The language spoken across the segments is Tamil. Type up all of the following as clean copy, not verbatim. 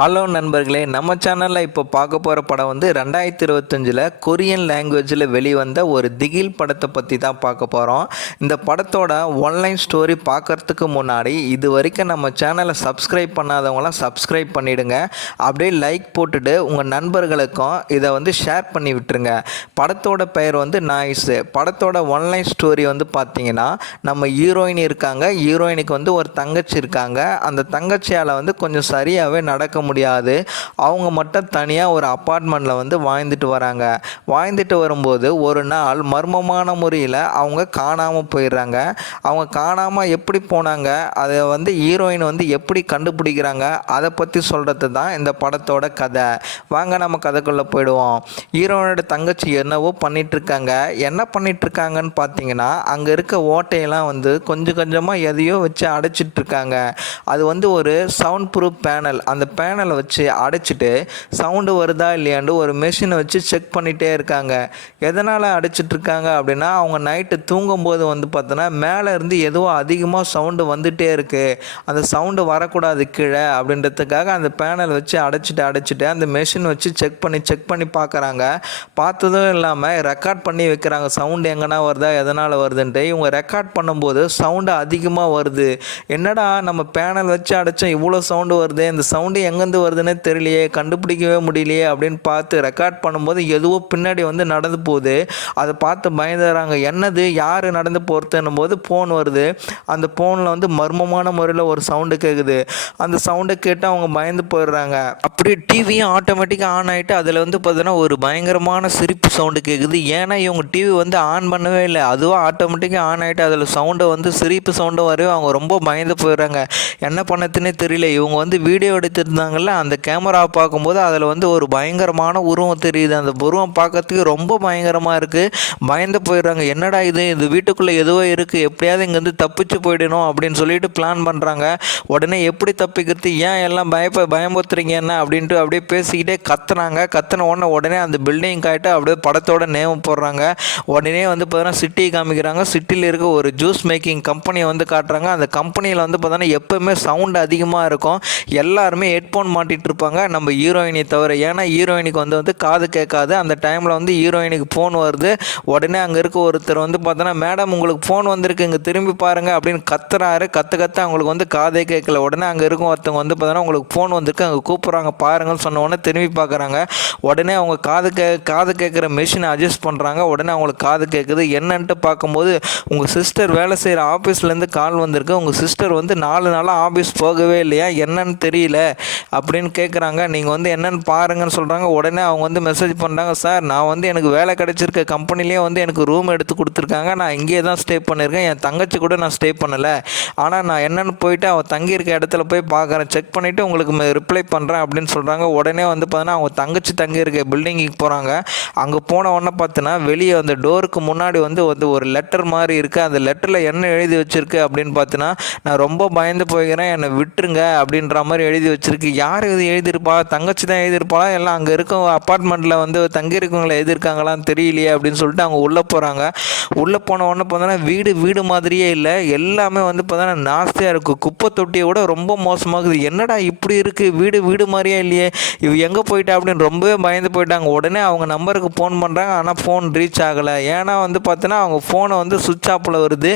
ஹலோ நண்பர்களே, நம்ம சேனலில் இப்போ பார்க்க போகிற படம் வந்து 2025 கொரியன் லாங்குவேஜில் வெளிவந்த ஒரு திகில் படத்தை பற்றி தான் பார்க்க போகிறோம். இந்த படத்தோட ஒன்லைன் ஸ்டோரி பார்க்குறதுக்கு முன்னாடி இது வரைக்கும் நம்ம சேனலை சப்ஸ்கிரைப் பண்ணாதவங்களாம் சப்ஸ்கிரைப் பண்ணிவிடுங்க. அப்படியே லைக் போட்டுட்டு உங்கள் நண்பர்களுக்கும் இதை வந்து ஷேர் பண்ணி விட்டுருங்க. படத்தோட பெயர் வந்து நாய்ஸு. படத்தோட ஒன்லைன் ஸ்டோரி வந்து பார்த்திங்கன்னா, நம்ம ஹீரோயின் இருக்காங்க. ஹீரோயினுக்கு வந்து ஒரு தங்கச்சி இருக்காங்க. அந்த தங்கச்சியால் வந்து கொஞ்சம் சரியாகவே நடக்க முடியாது. அவங்க மட்டும் தனியாக ஒரு அப்பார்ட்மெண்ட்டில் வந்து வாழ்ந்துட்டு வராங்க. வாழ்ந்துட்டு வரும்போது ஒரு நாள் மர்மமான முறையில் அவங்க காணாமல் போயிடுறாங்க. அவங்க காணாமல் எப்படி போனாங்க, அதை வந்து ஹீரோயின் வந்து எப்படி கண்டுபிடிக்கிறாங்க, அதை பற்றி சொல்கிறது தான் இந்த படத்தோட கதை. வாங்க நம்ம கதைக்குள்ளே போயிடுவோம். ஹீரோயினோட தங்கச்சி என்னவோ பண்ணிகிட்ருக்காங்க. என்ன பண்ணிகிட்ருக்காங்கன்னு பார்த்தீங்கன்னா, அங்கே இருக்க ஓட்டையெல்லாம் வந்து கொஞ்சம் கொஞ்சமாக எதையோ வச்சு அடைச்சிட்ருக்காங்க. அது வந்து ஒரு சவுண்ட் ப்ரூஃப் பேனல். அந்த பேனலை வச்சு அடைச்சிட்டு சவுண்டு வருதா இல்லையாண்டு ஒரு மெஷினை வச்சு செக் பண்ணிகிட்டே இருக்காங்க. எதனால் அடைச்சிட்ருக்காங்க அப்படின்னா, அவங்க நைட்டு தூங்கும்போது வந்து பார்த்தோன்னா மேலே இருந்து ஏதோ அதிகமாக சவுண்டு வந்துகிட்டே இருக்குது, அந்த சவுண்டு வரக்கூடாது கீழே அப்படின்றதுக்காக அந்த பேனல் வச்சு அடைச்சிட்டு அந்த மெஷின் வச்சு செக் பண்ணி பார்க்குறாங்க. பார்த்ததும் இல்லாமல் ரெக்கார்ட் பண்ணி வைக்கிறாங்க. சவுண்டு எங்கன்னா வருதா, எதனால் வருதுன்ட்டு. இவங்க ரெக்கார்ட் பண்ணும்போது சவுண்டு அதிகமாக வருது. என்னடா நம்ம பேனல் வச்சு அடைச்சோம், இவ்வளோ சவுண்டு வருது, இந்த சவுண்டு எங்கேருந்து வருதுன்னு தெரியலையே, கண்டுபிடிக்கவே முடியலையே அப்படின்னு பார்த்து ரெக்கார்ட் பண்ணும்போது எதுவோ பின்னாடி வந்து நடந்து போகுது. அதை பார்த்து பயந்துறாங்க. என்னது, யார் நடந்து போகிறதுன்னும் போது ஃபோன் வருது. அந்த ஃபோனில் வந்து மர்மமான முறையில் ஒரு சவுண்டு கேட்குது. அந்த சவுண்டை கேட்டு அவங்க பயந்து போயிடுறாங்க. அப்படி டிவியும் ஆட்டோமேட்டிக்காக ஆன் ஆகிட்டு அதில் வந்து பார்த்தீங்கன்னா ஒரு பயங்கரமான சிரிப்பு சவுண்டு கேட்குது. ஏன்னா இவங்க டிவி வந்து ஆன் பண்ணவே இல்லை, அதுவாக ஆட்டோமேட்டிக்காக ஆன் ஆகிட்டு அதில் சவுண்டை வந்து சிரிப்பு சவுண்டு வரையும் அவங்க ரொம்ப பயந்து போயிடுறாங்க. என்ன பண்ணதுன்னே தெரியல. இவங்க வந்து வீடியோ எடுத்துருந்தாங்கல்ல, அந்த கேமரா பார்க்கும்போது அதில் வந்து ஒரு பயங்கரமான உருவம் தெரியுது. அந்த உருவம் பார்க்கறதுக்கு ரொம்ப பயங்கரமாக இருக்குது. பயந்து போயிடுறாங்க. என்னடா இது வீட்டுக்குள்ளே எதுவோ இருக்குது, எப்படியாவது இங்கேருந்து தப்பிச்சு போயிடணும் அப்படின்னு சொல்லிட்டு பிளான் பண்ணுறாங்க. உடனே எப்படி தப்பிக்கிறது, ஏன் எல்லாம் பயமுறுத்துறீங்க என்ன அப்படின்ட்டு அப்படியே பேசிக்கிட்டே கத்துன உடனே அந்த பில்டிங் காயிட்டு அப்படியே படத்தோட நேம் போடுறாங்க. உடனே வந்து பார்த்தீங்கன்னா சிட்டி காமிக்கிறாங்க. சிட்டியில் இருக்க ஒரு ஜூஸ் மேக்கிங் கம்பெனியை வந்து காட்டுறாங்க. அந்த கம்பெனியில் வந்து பார்த்தீங்கன்னா எப்போவுமே சவுண்டு அதிகமாக இருக்கும். எல்லாருமே ஹெட்ஃபோன் மாட்டிகிட்டு இருப்பாங்க, நம்ம ஹீரோயினை தவிர. ஏன்னா ஹீரோயினுக்கு வந்து காது கேட்காது. அந்த டைமில் வந்து ஹீரோயினுக்கு ஃபோன் வருது. உடனே அங்கே இருக்க ஒருத்தர் வந்து பார்த்தோன்னா, மேடம் உங்களுக்கு ஃபோன் வந்திருக்கு, இங்கே திரும்பி பாருங்கள் அப்படின்னு கத்துறாரு. கற்று அவங்களுக்கு வந்து காதே கேட்கல. உடனே அங்கே இருக்கும் ஒருத்தவங்க வந்து பார்த்தோன்னா, உங்களுக்கு ஃபோன் வந்திருக்கு, அங்கே கூப்பிட்றாங்க பாருங்கன்னு சொன்ன உடனே திரும்பி பார்க்குறாங்க. உடனே அவங்க காது கேட்குற மெஷினை அட்ஜஸ்ட் பண்ணுறாங்க. உடனே அவங்களுக்கு காது கேட்குது. என்னன்ட்டு பார்க்கும்போது, உங்கள் சிஸ்டர் வேலை செய்கிற ஆஃபீஸ்லேருந்து கால் வந்திருக்கு. உங்கள் சிஸ்டர் வந்து 4 நாளாக ஆஃபீஸ் போகவே இல்லையா, என்னன்னு தெரியல அப்படின்னு கேட்குறாங்க. நீங்கள் வந்து என்னென்னு பாருங்கன்னு சொல்கிறாங்க. உடனே அவங்க வந்து மெசேஜ் பண்ணுறாங்க, சார் நான் வந்து எனக்கு வேலை கிடச்சிருக்க கம்பெனிலேயே வந்து எனக்கு ரூம் எடுத்து கொடுத்துருக்காங்க, நான் இங்கேயே தான் ஸ்டே பண்ணியிருக்கேன், என் தங்கச்சி கூட நான் ஸ்டே பண்ணலை, ஆனால் நான் என்னென்னு போயிட்டு அவள் தங்கியிருக்க இடத்துல போய் பார்க்குறேன், செக் பண்ணிவிட்டு உங்களுக்கு ரிப்ளை பண்ணுறேன் அப்படின்னு சொல்கிறாங்க. உடனே வந்து பார்த்தீங்கன்னா அவங்க தங்கச்சி தங்கியிருக்க பில்டிங்குக்கு போகிறாங்க. அங்கே போன உடனே பார்த்தீங்கன்னா வெளியே அந்த டோருக்கு முன்னாடி வந்து ஒரு லெட்டர் மாதிரி இருக்குது. அந்த லெட்டரில் என்ன எழுதி வச்சுருக்கு அப்படின்னு பார்த்தீங்கன்னா, நான் ரொம்ப பயந்து போய்க்கிறேன், என்னை விட்டுருங்க அப்படின்ற மாதிரி எழுதி வச்சுருக்கு. யார் இது எழுதியிருப்பா, தங்கச்சி தான் எழுதியிருப்பாளா, எல்லாம் அங்கே இருக்க அப்பார்ட்மெண்ட்டில் வந்து தங்கியிருக்கவங்களை எழுதியிருக்காங்களான்னு தெரியலையே அப்படின்னு சொல்லிட்டு அவங்க உள்ளே போகிறாங்க. உள்ளே போன உடனே பார்த்தோன்னா வீடு மாதிரியே இல்லை, எல்லாமே வந்து பார்த்தோன்னா நாஸ்தியாக இருக்குது. குப்பை தொட்டியை கூட ரொம்ப மோசமாகுது. என்னடா இப்படி இருக்குது, வீடு மாதிரியே இல்லையே, இவ எங்கே போயிட்டா அப்படின்னு ரொம்பவே பயந்து போயிட்டாங்க. உடனே அவங்க நம்பருக்கு ஃபோன் பண்ணுறாங்க. ஆனால் ஃபோன் ரீச் ஆகலை. ஏன்னா வந்து பார்த்தோன்னா அவங்க ஃபோனை வந்து சுவிட்ச் ஆஃபில் வருது.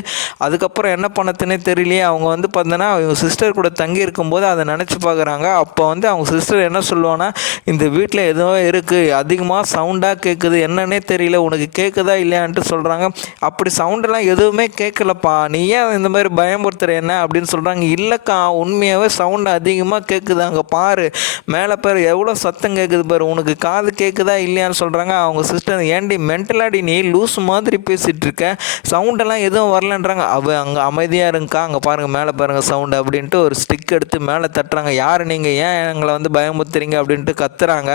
அதுக்கப்புறம் என்ன பண்ணதுன்னே தெரியலையே. அவங்க வந்து பார்த்தோன்னா அவங்க சிஸ்டர் கூட தங்கி இருக்கும்போது அதை நினச்சி பார்க்குறாங்க. அப்போ வந்து அவங்க சிஸ்டர் என்ன சொல்லுவான்னா, இந்த வீட்டில் ஏதோ இருக்குது, அதிகமாக சவுண்டாக கேட்குது, என்னன்னே தெரியல, உனக்கு கேட்குதா இல்லையான்ட்டு சொல்கிறாங்க. அப்படி சவுண்டெல்லாம் எதுவுமே கேட்கலப்பா, நீ ஏன் இந்த மாதிரி பயமுறுத்துற என்ன அப்படின்னு சொல்கிறாங்க. இல்லைக்கா, உண்மையாகவே சவுண்டு அதிகமாக கேட்குது, அங்கே பாரு, மேலே பாரு எவ்வளோ சத்தம் கேட்குது பாரு, உனக்கு காது கேட்குதா இல்லையான்னு சொல்கிறாங்க. அவங்க சிஸ்டர், ஏன்டி மென்டலாடி நீ லூஸ் மாதிரி பேசிகிட்டு இருக்க, சவுண்டெல்லாம் எதுவும் வரலன்றாங்க. அங்கே அமைதியாக இருங்கக்கா, அங்கே பாருங்கள் மேலே பாருங்கள் சவுண்டு அப்படின்ட்டு ஒரு ஸ்டிக் எடுத்து மேலே தட்டுறாங்க. யார் நீங்கள், ஏன் எங்களை வந்து பயமுறுத்துறீங்க அப்படின்ட்டு கத்துறாங்க.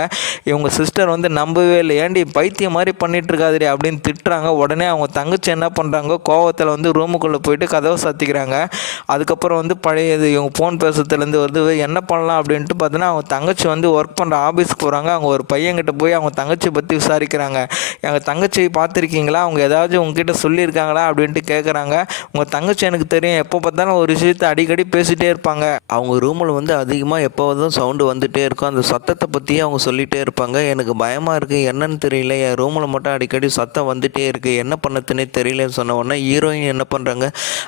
இவங்க சிஸ்டர் வந்து நம்பவே இல்லை. ஏன்டி பைத்தியம் மாதிரி பண்ணிட்டு இருக்காதே அப்படின்னு திட்டுறாங்க. உடனே அவங்க தங்கச்சி என்ன பண்ணுறாங்க, கோவத்தில் வந்து ரூமுக்குள்ளே போயிட்டு கதவை சாத்திக்கிறாங்க. அதுக்கப்புறம் வந்து பழையது இவங்க ஃபோன் பேசுறதுலேருந்து வந்து என்ன பண்ணலாம் அப்படின்ட்டு பார்த்தோன்னா, அவங்க தங்கச்சி வந்து ஒர்க் பண்ணுற ஆஃபீஸ்க்கு போகிறாங்க. அவங்க ஒரு பையன்கிட்ட போய் அவங்க தங்கச்சி பற்றி விசாரிக்கிறாங்க. எங்கள் தங்கச்சி பார்த்துருக்கீங்களா, அவங்க ஏதாச்சும் உங்ககிட்ட சொல்லியிருக்காங்களா அப்படின்ட்டு கேட்குறாங்க. உங்கள் தங்கச்சி எனக்கு தெரியும், எப்போ பார்த்தாலும் ஒரு விஷயத்தை அடிக்கடி பேசிகிட்டே இருப்பாங்க, அவங்க ரூமில் வந்து அதிகமாக எப்போது போனதும் சவுண்டு வந்துகிட்டே இருக்கும். அந்த சத்தத்தை பற்றியே அவங்க சொல்லிகிட்டே இருப்பாங்க. எனக்கு பயமாக இருக்குது, என்னன்னு தெரியல, என் ரூமில் மட்டும் அடிக்கடி சத்தம் வந்துகிட்டே இருக்குது, என்ன பண்ணதுன்னே தெரியலன்னு சொன்ன உடனே ஹீரோயின் என்ன பண்ணுறாங்க,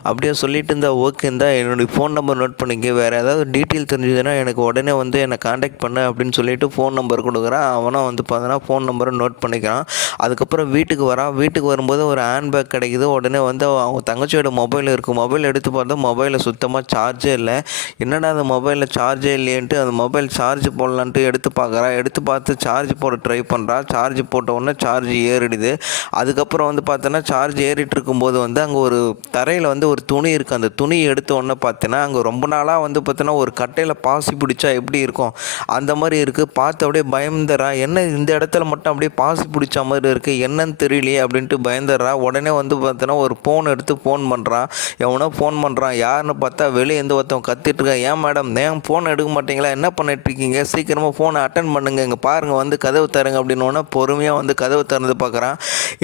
அப்படியே சொல்லிட்டு இருந்தா ஓகே இருந்தா என்னுடைய ஃபோன் நம்பர் நோட் பண்ணிக்க, வேறு ஏதாவது டீட்டெயில் தெரிஞ்சதுன்னா எனக்கு உடனே வந்து என்னை காண்டாக்ட் பண்ணு அப்படின்னு சொல்லிட்டு ஃபோன் நம்பர் கொடுக்குறான். அவனும் வந்து பார்த்தோன்னா ஃபோன் நம்பரை நோட் பண்ணிக்கிறான். அதுக்கப்புறம் வீட்டுக்கு வரான். வீட்டுக்கு வரும்போது ஒரு ஹேண்ட்பேக் கிடைக்குது. உடனே வந்து அவங்க தங்கச்சியோட மொபைல் இருக்குது. மொபைல் எடுத்து பார்த்தா மொபைலில் சுத்தமாக சார்ஜே இல்லை. என்னடா அந்த மொபைலில் சார்ஜே இல்லையன்ட்டு அந்த மொபைல் சார்ஜ் போடலான்ட்டு எடுத்து பார்க்குறான். எடுத்து பார்த்து சார்ஜ் போட ட்ரை பண்ணுறான். சார்ஜ் போட்ட உடனே சார்ஜ் ஏறிடுது. அதுக்கப்புறம் வந்து பார்த்தோன்னா சார்ஜ் ஏறிட்டு இருக்கும்போது வந்து அங்கே ஒரு தரையில் வந்து ஒரு துணி இருக்குது. அந்த துணியை எடுத்த உடனே பார்த்தீங்கன்னா அங்கே ரொம்ப நாளாக வந்து பார்த்தோன்னா ஒரு கட்டையில் பாசி பிடிச்சா எப்படி இருக்கும் அந்த மாதிரி இருக்குது. பார்த்து அப்படியே பயந்துடுறா. என்ன இந்த இடத்துல மட்டும் அப்படியே பாசி பிடிச்ச மாதிரி இருக்குது, என்னன்னு தெரியலையே அப்படின்ட்டு பயந்துடுறா. உடனே வந்து பார்த்தோன்னா ஒரு ஃபோன் எடுத்து ஃபோன் பண்ணுறான். எவனோ ஃபோன் பண்ணுறான். யாருன்னு பார்த்தா வெளியே எந்த ஒருத்தவன் கத்திட்டு இருக்கா. ஏன் மேடம் ஏன் ஃபோன் எடுக்க மாட்டீங்களா, என்ன பண்ணிட்டு இருக்கீங்க, சீக்கிரமாக ஃபோனை அட்டன் பண்ணுங்க, இங்கே பாருங்கள் வந்து கதவு தருங்க அப்படின்னு பொறுமையாக வந்து கதவு திறந்து பார்க்குறான்.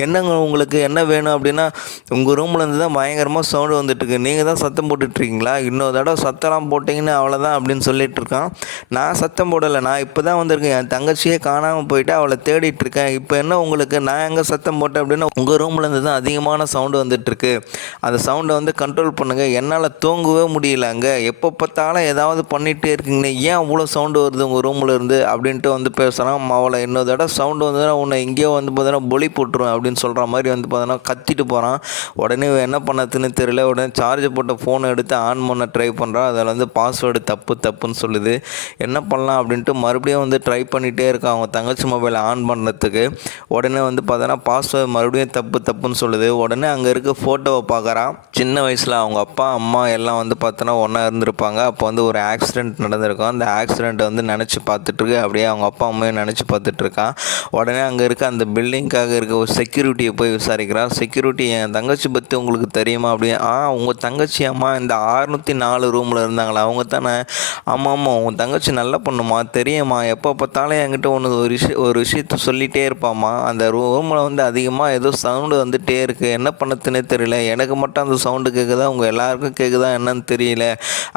என்னங்க உங்களுக்கு என்ன வேணும் அப்படின்னா, உங்கள் ரூமில் இருந்து தான் பயங்கரமாக சவுண்டு வந்துட்டுருக்கு, நீங்கள் தான் சத்தம் போட்டுட்ருக்கீங்களா, இன்னொரு தடவை சத்தம்லாம் போட்டிங்கன்னா அவ்வளோதான் அப்படின்னு சொல்லிட்டு இருக்கான். நான் சத்தம் போடலை, நான் இப்போ தான் வந்திருக்கேன், என் தங்கச்சியே காணாமல் போயிட்டு அவளை தேடிட்டு இருக்கேன், இப்போ என்ன உங்களுக்கு, நான் எங்கே சத்தம் போட்டேன் அப்படின்னா உங்கள் ரூமில் இருந்து தான் அதிகமான சவுண்டு வந்துட்டுருக்கு, அந்த சவுண்டை வந்து கண்ட்ரோல் பண்ணுங்கள், என்னால் தூங்கவே முடியல, அங்கே எப்போ பார்த்தாலும் ஏதாவது பண்ணிகிட்டே இருக்கீங்க, ஏன் அவ்வளோ சவுண்டு வருது உங்கள் ரூமில் இருந்து அப்படின்ட்டு வந்து பேசுகிறான். அவளை இன்னொரு தடவை சவுண்டு வந்ததுன்னா உன்னை எங்கேயோ வந்து பார்த்தீங்கன்னா பொலி போட்டுருவேன் அப்படின்னு சொல்கிற மாதிரி வந்து பார்த்தீங்கன்னா கத்திட்டு போகிறான். உடனே என்ன பண்ணதுன்னு தெரியல. உடனே சார்ஜ் போட்ட ஃபோனை எடுத்து ஆன் பண்ண ட்ரை பண்ணுறான். அதில் வந்து பாஸ்வேர்டு தப்புன்னு சொல்லுது. என்ன பண்ணலாம் அப்படின்ட்டு மறுபடியும் வந்து ட்ரை பண்ணிகிட்டே இருக்கான் அவங்க தங்கச்சி மொபைலை ஆன் பண்ணுறதுக்கு. உடனே வந்து பார்த்தோன்னா பாஸ்வேர்டு மறுபடியும் தப்புன்னு சொல்லுது. உடனே அங்கே இருக்க ஃபோட்டோவை பார்க்குறான். சின்ன வயசில் அவங்க அப்பா அம்மா எல்லாம் வந்து பார்த்தோன்னா ஒன்றா இருந்திருப்பாங்க. அப்போ வந்து ஒரு ஆக்சிடெண்ட் நடந்திருக்கும். அந்த ஆக்சிடெண்ட்டை வந்து நினச்சி பார்த்துட்ருக்கு. அப்படியே அவங்க அப்பா அம்மையும் நினச்சி பார்த்துட்ருக்கான். உடனே அங்கே இருக்க அந்த பில்டிங்காக இருக்க ஒரு செக்யூரிட்டியை போய் விசாரிக்கிறான். செக்யூரிட்டி, என் தங்கச்சி பற்றி உங்களுக்கு தெரியுமா அப்படி, உங்கள் தங்கச்சி அம்மா இந்த 604 ரூமில் இருந்தாங்களா, அவங்க தானே, ஆமாம் உங்கள் தங்கச்சி நல்ல பொண்ணுமா தெரியுமா, எப்போ பார்த்தாலும் என்கிட்ட ஒரு விஷயத்த சொல்லிகிட்டே இருப்பாம்மா, அந்த ரூமில் வந்து அதிகமாக ஏதோ சவுண்டு வந்துகிட்டே இருக்குது, என்ன பண்ணதுன்னே தெரியல, எனக்கு மட்டும் அந்த சவுண்டு கேட்குதா உங்கள் எல்லாருக்கும் கேட்குதா என்னன்னு தெரியல,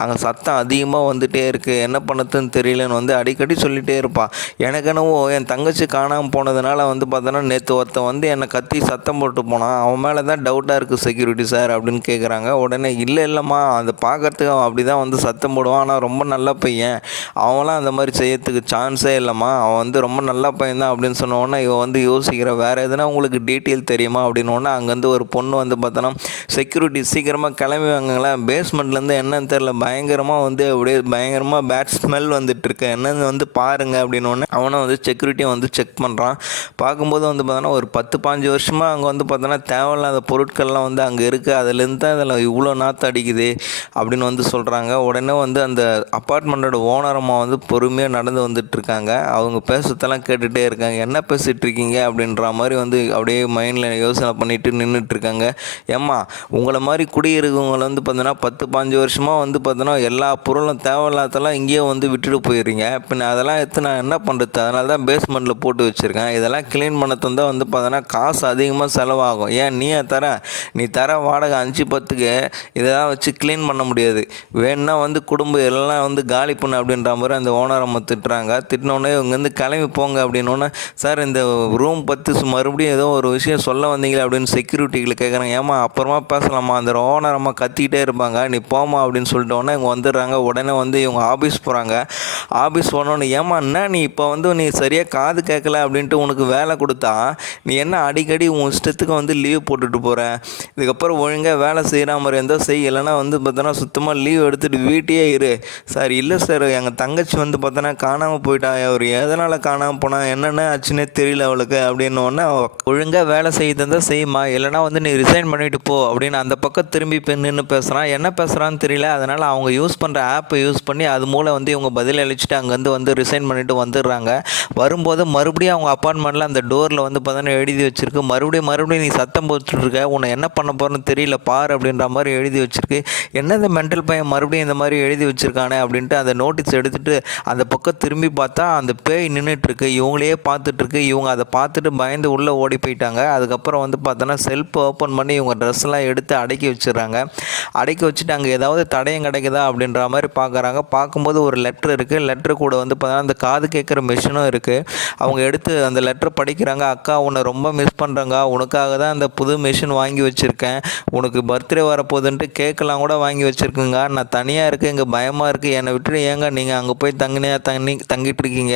அங்கே சத்தம் அதிகமாக வந்துகிட்டே இருக்குது, என்ன பண்ணதுன்னு தெரியலன்னு வந்து அடிக்கடி சொல்லிகிட்டே இருப்பாள். எனக்கு என்னவோ என் தங்கச்சி காணாமல் போனதுனால வந்து பார்த்தோன்னா நேற்று ஒருத்தன் வந்து என்னை கத்தி சத்தம் போட்டு போனான், அவன் மேலே தான் டவுட்டாக இருக்குது செக்யூரிட்டி சார் அப்படின்னு கேட்குறாங்க. உடனே இல்லைம்மா அதை பார்க்கறதுக்கு அவன் அப்படி தான் வந்து சத்தம் போடுவான், ஆனால் ரொம்ப நல்ல பையன், அவன்லாம் அந்த மாதிரி செய்யறதுக்கு சான்ஸே இல்லைம்மா, அவன் வந்து ரொம்ப நல்ல பையன் தான் அப்படின்னு சொன்னோன்னே இவன் வந்து யோசிக்கிற, வேறு எதுனா உங்களுக்கு டீட்டெயில் தெரியுமா அப்படின்னோடனே அங்கேருந்து ஒரு பொண்ணு வந்து பார்த்தோன்னா செக்யூரிட்டி சீக்கிரமாக கிளம்பி வாங்களேன், பேஸ்மெண்ட்லேருந்து என்னன்னு தெரில பயங்கரமாக வந்து அப்படியே பயங்கரமாக பேட் ஸ்மெல் வந்துட்டுருக்கு, என்னன்னு வந்து பாருங்க அப்படின்னோடனே அவனை வந்து செக்யூரிட்டியை வந்து செக் பண்ணுறான். பார்க்கும்போது வந்து பார்த்தோன்னா ஒரு 10-15 வருஷமாக அங்கே வந்து பார்த்தோன்னா தேவையில்லாத பொருட்கள்லாம் வந்து அங்கே இருக்குது, அதுலேருந்து தான் அதில் இவ்வளோ நாற்று அடிக்குது அப்படின்னு வந்து சொல்கிறாங்க. உடனே வந்து அந்த அப்பார்ட்மெண்ட்டோட ஓனரம்மா வந்து பொறுமையாக நடந்து வந்துட்டுருக்காங்க. அவங்க பேசுறதெல்லாம் கேட்டுகிட்டே இருக்காங்க. என்ன பேசிகிட்டு இருக்கீங்க அப்படின்ற மாதிரி வந்து அப்படியே மைண்டில் யோசனை பண்ணிட்டு நின்றுட்டுருக்காங்க. ஏம்மா உங்களை மாதிரி குடியிருக்கவங்களை வந்து பார்த்தோன்னா 10-15 வருஷமாக வந்து பார்த்தோன்னா எல்லா பொருளும் தேவையில்லாதெல்லாம் இங்கேயே வந்து விட்டுட்டு போயிடுறீங்க, பின்ன அதெல்லாம் எடுத்து நான் என்ன பண்ணுறது, அதனால தான் பேஸ்மெண்ட்டில் போட்டு வச்சுருக்கேன், இதெல்லாம் க்ளீன் பண்ண தந்தால் வந்து பார்த்தோன்னா காசு அதிகமாக செலவாகும், ஏன் நீ தர வாடகை 5-10க்கு இதெல்லாம் வச்சு க்ளீன் பண்ண முடியாது, வேணுன்னா வந்து குடும்பம் எல்லாம் வந்து காலி பண்ணு அப்படின்ற மாதிரி அந்த ஓனர் அம்மா திட்டுறாங்க. திட்டினோடனே இவங்க வந்து கிளம்பி போங்க அப்படின்னோடனே, சார் இந்த ரூம் பற்றி மறுபடியும் ஏதோ ஒரு விஷயம் சொல்ல வந்தீங்களே அப்படின்னு செக்யூரிட்டிகளை கேட்குறாங்க. ஏமா அப்புறமா பேசலாமா, அந்த ஓனர் அம்மா கத்திக்கிட்டே இருப்பாங்க, நீ போமா அப்படின்னு சொல்லிட்டோன்னே இவங்க வந்துடுறாங்க. உடனே வந்து இவங்க ஆஃபீஸ் போகிறாங்க. ஆஃபீஸ் போனோன்னு, ஏமா என்ன நீ இப்போ வந்து நீ சரியாக காது கேட்கல அப்படின்ட்டு உனக்கு வேலை கொடுத்தா நீ என்ன அடிக்கடி உன் இஷ்டத்துக்கு வந்து லீவ் போட்டுட்டு போகிற, இதுக்கப்புறம் ஒழுங்காக வேலை செய்கிற மாதிரி இருந்தால் செய், இல்லைனா வந்து பார்த்தோன்னா சுத்தமாக லீவ் எடுத்துகிட்டு வீட்டையே இரு. சார் இல்லை சார் எங்கள் தங்கச்சி வந்து பார்த்தோன்னா காணாமல் போயிட்டா, அவர் எதனால் காணாமல் போனால் என்னென்ன ஆச்சுன்னே தெரியல அவளுக்கு அப்படின்னோடனே, ஒழுங்காக வேலை செய்ய தந்தால் செய்யுமா, இல்லைனா வந்து நீ ரிசைன் பண்ணிவிட்டு போ அப்படின்னு அந்த பக்கம் திரும்பி நின்று பேசுகிறான். என்ன பேசுகிறான்னு தெரியல. அதனால் அவங்க யூஸ் பண்ணுற ஆப்பை யூஸ் பண்ணி அது மூலம் வந்து இவங்க பதில் அளிச்சுட்டு அங்கேருந்து வந்து ரிசைன் பண்ணிவிட்டு வந்துடுறாங்க. வரும்போது மறுபடியும் அவங்க அப்பார்ட்மெண்ட்டில் அந்த டோரில் வந்து பார்த்தோன்னா எழுதி வச்சுருக்கு, மறுபடியும் நீ சத்தம் போட்டுருக்க, உன்னை என்ன பண்ண போகிறேன்னு தெரியல பார் அப்படின்ற மாதிரி எழுதி வச்சுருக்கு. என்னது மென்டல் பையன் மறுபடியும் இந்த மாதிரி எழுதி வச்சுருக்கானே அப்படின்ட்டு அந்த நோட்டீஸ் எடுத்துகிட்டு அந்த பக்கம் திரும்பி பார்த்தா அந்த பேய் நின்றுட்டுருக்கு, இவங்களையே பார்த்துட்ருக்கு. இவங்க அதை பார்த்துட்டு பயந்து உள்ளே ஓடி போயிட்டாங்க. அதுக்கப்புறம் வந்து பார்த்தோன்னா செல்ஃப் ஓப்பன் பண்ணி இவங்க ட்ரெஸ்லாம் எடுத்து அடக்கி வச்சுட்றாங்க. அடக்கி வச்சுட்டு அங்கே ஏதாவது தடயம் கிடைக்குதா அப்படின்ற மாதிரி பார்க்குறாங்க. பார்க்கும்போது ஒரு லெட்ரு இருக்குது. லெட்ரு கூட வந்து பார்த்தீங்கன்னா அந்த காது கேட்குற மிஷினும் இருக்குது. அவங்க எடுத்து அந்த லெட்ரு படிக்கிறாங்க. அக்கா உன்னை ரொம்ப மிஸ் பண்ணுறேங்க, உனக்காக தான் அந்த புது மிஷின் வாங்கி வச்சுருக்கேன், உனக்கு பர்த்டே வரப்போகுதுன்ட்டு கேக்கெல்லாம் கூட வாங்கி வச்சுருக்குங்க. நான் தனியாக இருக்கேன், இங்கே பயமாக இருக்குது, என்னை விட்டுட்டு ஏங்க நீங்கள் அங்கே போய் தங்கிட்டு இருக்கீங்க,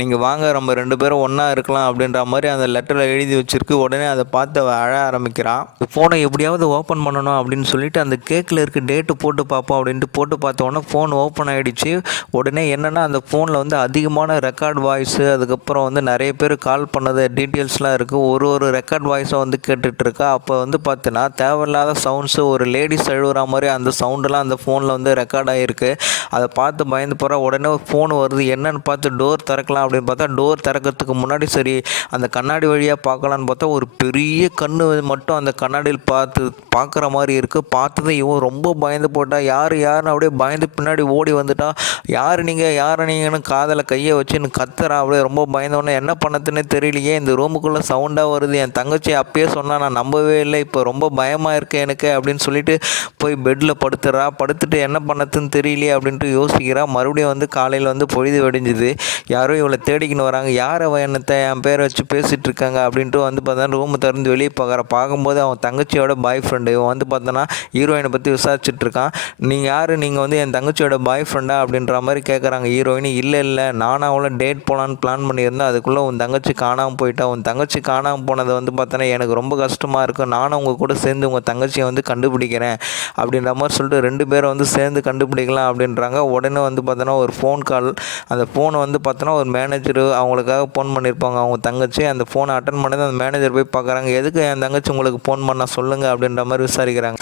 நீங்கள் வாங்க நம்ம 2 பேரும் ஒன்றா இருக்கலாம் அப்படின்ற மாதிரி அந்த லெட்டரில் எழுதி வச்சுருக்கு. உடனே அதை பார்த்து அவள் அழ ஆரம்பிக்கிறான். ஃபோனை எப்படியாவது ஓப்பன் பண்ணணும் அப்படின்னு சொல்லிட்டு அந்த கேக்கில் இருக்க டேட்டு போட்டு பார்ப்போம் அப்படின்ட்டு போட்டு பார்த்தோன்னா ஃபோன் ஓப்பன் ஆகிடுச்சு. உடனே என்னென்னா அந்த ஃபோனில் வந்து அதிகமான ரெக்கார்ட் வாய்ஸு, அதுக்கப்புறம் வந்து நிறைய பேர் கால் பண்ணது டீட்டெயில்ஸ்லாம் இருக்குது. ஒரு ரெக்கார்ட் வாய்ஸை வந்து கேட்டுட்ருக்கா. அப்போ வந்து பார்த்தீங்கன்னா தேவையில்லாத சவுண்ட்ஸு, ஒரு லேடிஸ் அழுகுற மாதிரி அந்த சவுண்டெல்லாம் அந்த ஃபோனில் வந்து ரெக்கார்ட் ஆகிருக்கு. அதை பார்த்து பயந்து போகிறா. உடனே ஃபோன் வருது, என்னன்னு பார்த்து டோர் திறக்கலாம் அப்படின்னு பார்த்தா டோர் திறக்கிறதுக்கு முன்னாடி சரி அந்த கண்ணாடி வழியாக பார்க்கலான்னு பார்த்தா ஒரு பெரிய கண்ணு மட்டும் அந்த கண்ணாடியில் பார்க்குற மாதிரி இருக்குது. பார்த்ததும் இவன் ரொம்ப பயந்து போட்டா. யாருன்னு அப்படியே பயந்து பின்னாடி ஓடி வந்துட்டா. யார் நீங்கன்னு காதில் கையை வச்சுன்னு கத்துறா. அப்படியே ரொம்ப பயந்தோடனே என்ன பண்ணதுன்னே தெரியலையே, இந்த ரூமுக்குள்ளே சவுண்டாக வருது, என் தங்கச்சி அப்பயே சொன்னால் நான் நம்பவே இல்லை, இப்போ ரொம்ப பயமாக இருக்குது எனக்கு அப்படின்னு சொல்லிட்டு போய் பெட்டில் படுத்துறா. படுத்துட்டு என்ன பண்ணதுன்னு தெரியலையே அப்படின்ட்டு யோசிக்கிறா. மறுபடியும் வந்து காலையில் வந்து பொழுது வெடிஞ்சுது. யாரோ இவளை தேடிக்கின்னு வராங்க. யார் அவன் என்னத்தை என் பேரை வச்சு பேசிகிட்டு இருக்காங்க அப்படின்ட்டு வந்து பார்த்தா ரூமை திறந்து வெளியே பார்க்கும்போது அவன் தங்கச்சியோட பாய் ஃப்ரெண்டு. இவன் வந்து பார்த்தோன்னா ஹீரோயினை பற்றி விசாரிச்சுட்டு இருக்கான். நீங்கள் யார், நீங்கள் வந்து என் தங்கச்சியோட பாய் ஃப்ரெண்டா அப்படின்ற மாதிரி கேட்குறாங்க. ஹீரோயின் இல்லை நானும் அவளை டேட் போகலான்னு பிளான் பண்ணியிருந்தேன், அதுக்குள்ளே உன் தங்கச்சி காணாமல் போயிட்டா. உன் தங்கச்சி காணாமல் போனதை வந்து பார்த்தோன்னா எனக்கு ரொம்ப கஷ்டமாக இருக்கும், நானும் உங்கள் கூட சேர்ந்து உங்கள் தங்கச்சியை வந்து கண்டுபிடிக்கிறேன் அப்படின்ற மாதிரி சொல்லிட்டு 2 பேரை வந்து சேர்ந்து கண்டுபிடிக்கலாம் அப்படின்றாங்க. உடனே வந்து பார்த்தோன்னா ஒரு ஃபோன் கால். அந்த ஃபோனை வந்து பார்த்தோன்னா ஒரு மேனேஜர் அவங்களுக்காக ஃபோன் பண்ணியிருப்பாங்க அவங்க தங்கச்சி. அந்த ஃபோனை அட்டன் பண்ணது அந்த மேனேஜர் போய் பார்க்குறாங்க. எதுக்கு என் தங்கச்சி உங்களுக்கு ஃபோன் பண்ணால் சொல்லுங்கள் அப்படின்ற மாதிரி விசாரிக்கிறாங்க.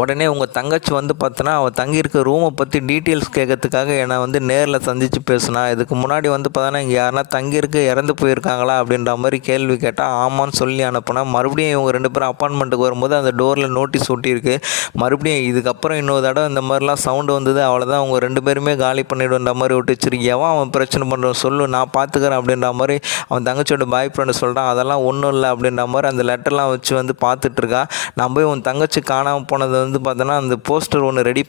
உடனே உங்கள் தங்கச்சி வந்து பார்த்தோன்னா அவள் தங்கியிருக்க ரூமை பற்றி டீட்டெயில்ஸ் கேட்கறதுக்காக என்னை வந்து நேரில் சந்தித்து பேசினா. இதுக்கு முன்னாடி வந்து பார்த்தோன்னா இங்கே யாருன்னா தங்கியிருக்கு இறந்து போயிருக்காங்களா அப்படின்ற மாதிரி கேள்வி கேட்டால் ஆமான்னு சொல்லி அனுப்புனா. மறுபடியும் இவங்க 2 பேரும் அப்பார்ட்மெண்ட்டுக்கு வரும்போது அந்த டோரில் நோட்டீஸ் ஒட்டியிருக்கு. மறுபடியும் இதுக்கப்புறம் இன்னொரு தடவை இந்த மாதிரிலாம் சவுண்டு வந்தது அவ்வளோதான், அவங்க 2 பேருமே காலி பண்ணிவிடுன்ற மாதிரி விட்டு வச்சிருக்கியாவா, அவன் பிரச்சனை பண்ணுறான் சொல்லு நான் பார்த்துக்கிறேன் அப்படின்ற மாதிரி அவன் தங்கச்சியோட பாய் ஃப்ரெண்டு சொல்கிறான். அதெல்லாம் ஒன்றும் இல்லை அப்படின்ற மாதிரி அந்த லெட்டர்லாம் வச்சு வந்து பார்த்துட்ருக்கா. நான் போய் உன் தங்கச்சி காணாமல் போனது வந்து பார்த்தோன்னா அந்த போஸ்டர் ஒன்று ரெடி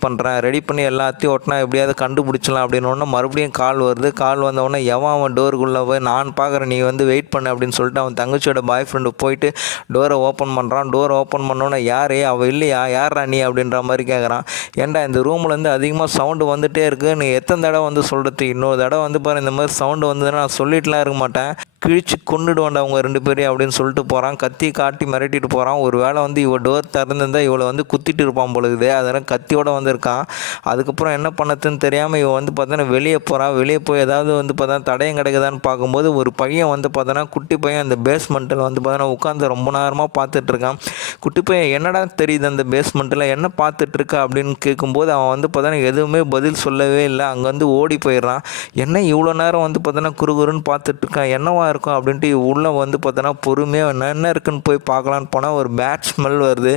பண்ணி எல்லாத்தையும் ஒட்டினா எப்படியாவது கண்டுபிடிச்சலாம் அப்படின்னு மறுபடியும் கால் வருது. கால் வந்தவொடனே அவன் டோருக்குள்ளே போய் நான் பார்க்குறேன், நீ வந்து வெயிட் பண்ணு அப்படின்னு சொல்லிட்டு அவன் தங்கச்சியோட பாய் ஃப்ரெண்டு போயிட்டு டோரை ஓப்பன் பண்ணுறான். டோரை ஓப்பன் பண்ணோன்னே யாரே அவள் இல்லையா, யாரா நீ அப்படின்ற மாதிரி கேட்குறான். ஏன்டா இந்த ரூம்லேருந்து அதிகமாக சவுண்டு வந்துகிட்டே இருக்குது, நீ எத்தனை தடவை வந்து சொல்கிறது, இன்னொரு தடவை வந்து பாரு இந்த மாதிரி சவுண்டு வந்ததுன்னா நான் சொல்லிட்டுலாம் இருக்க மாட்டேன், கிழிச்சு கொண்டுடுவாண்டா அவங்க 2 பேரையும் அப்படின்னு சொல்லிட்டு போகிறான். கத்தி காட்டி மிரட்டிட்டு போகிறான். ஒரு வேளை வந்து இவள் டோர் திறந்துருந்தால் இவளை வந்து குத்திட்டு இருப்பான் பொழுது, அதெல்லாம் கத்தியோடு வந்திருக்கான். அதுக்கப்புறம் என்ன பண்ணதுன்னு தெரியாமல் இவன் வந்து பார்த்தோன்னா வெளியே போகிறான். வெளியே போய் ஏதாவது வந்து பார்த்தா தடயம் கிடைக்குதான்னு பார்க்கும்போது ஒரு பையன் வந்து பார்த்தோன்னா குட்டி பையன் அந்த பேஸ்மெண்ட்டில் வந்து பார்த்தோன்னா உட்காந்து ரொம்ப நேரமாக பார்த்துட்ருக்கான். குட்டி பையன் என்னடா தெரியுது அந்த பேஸ்மெண்ட்டில் என்ன பார்த்துட்ருக்கா அப்படின்னு கேட்கும்போது அவன் வந்து பார்த்தோன்னா எதுவுமே பதில் சொல்லவே இல்லை. அங்கே வந்து ஓடி போயிடுறான். என்ன இவ்வளோ நேரம் வந்து பார்த்தோன்னா குறுகுறுன்னு பார்த்துட்ருக்கான், என்னவா இருக்கும் அப்படின்ட்டு உள்ளே வந்து பார்த்தோன்னா பொறுமையாக என்ன இருக்குன்னு போய் பார்க்கலான்னு போனால் ஒரு பேட் ஸ்மெல் வருது.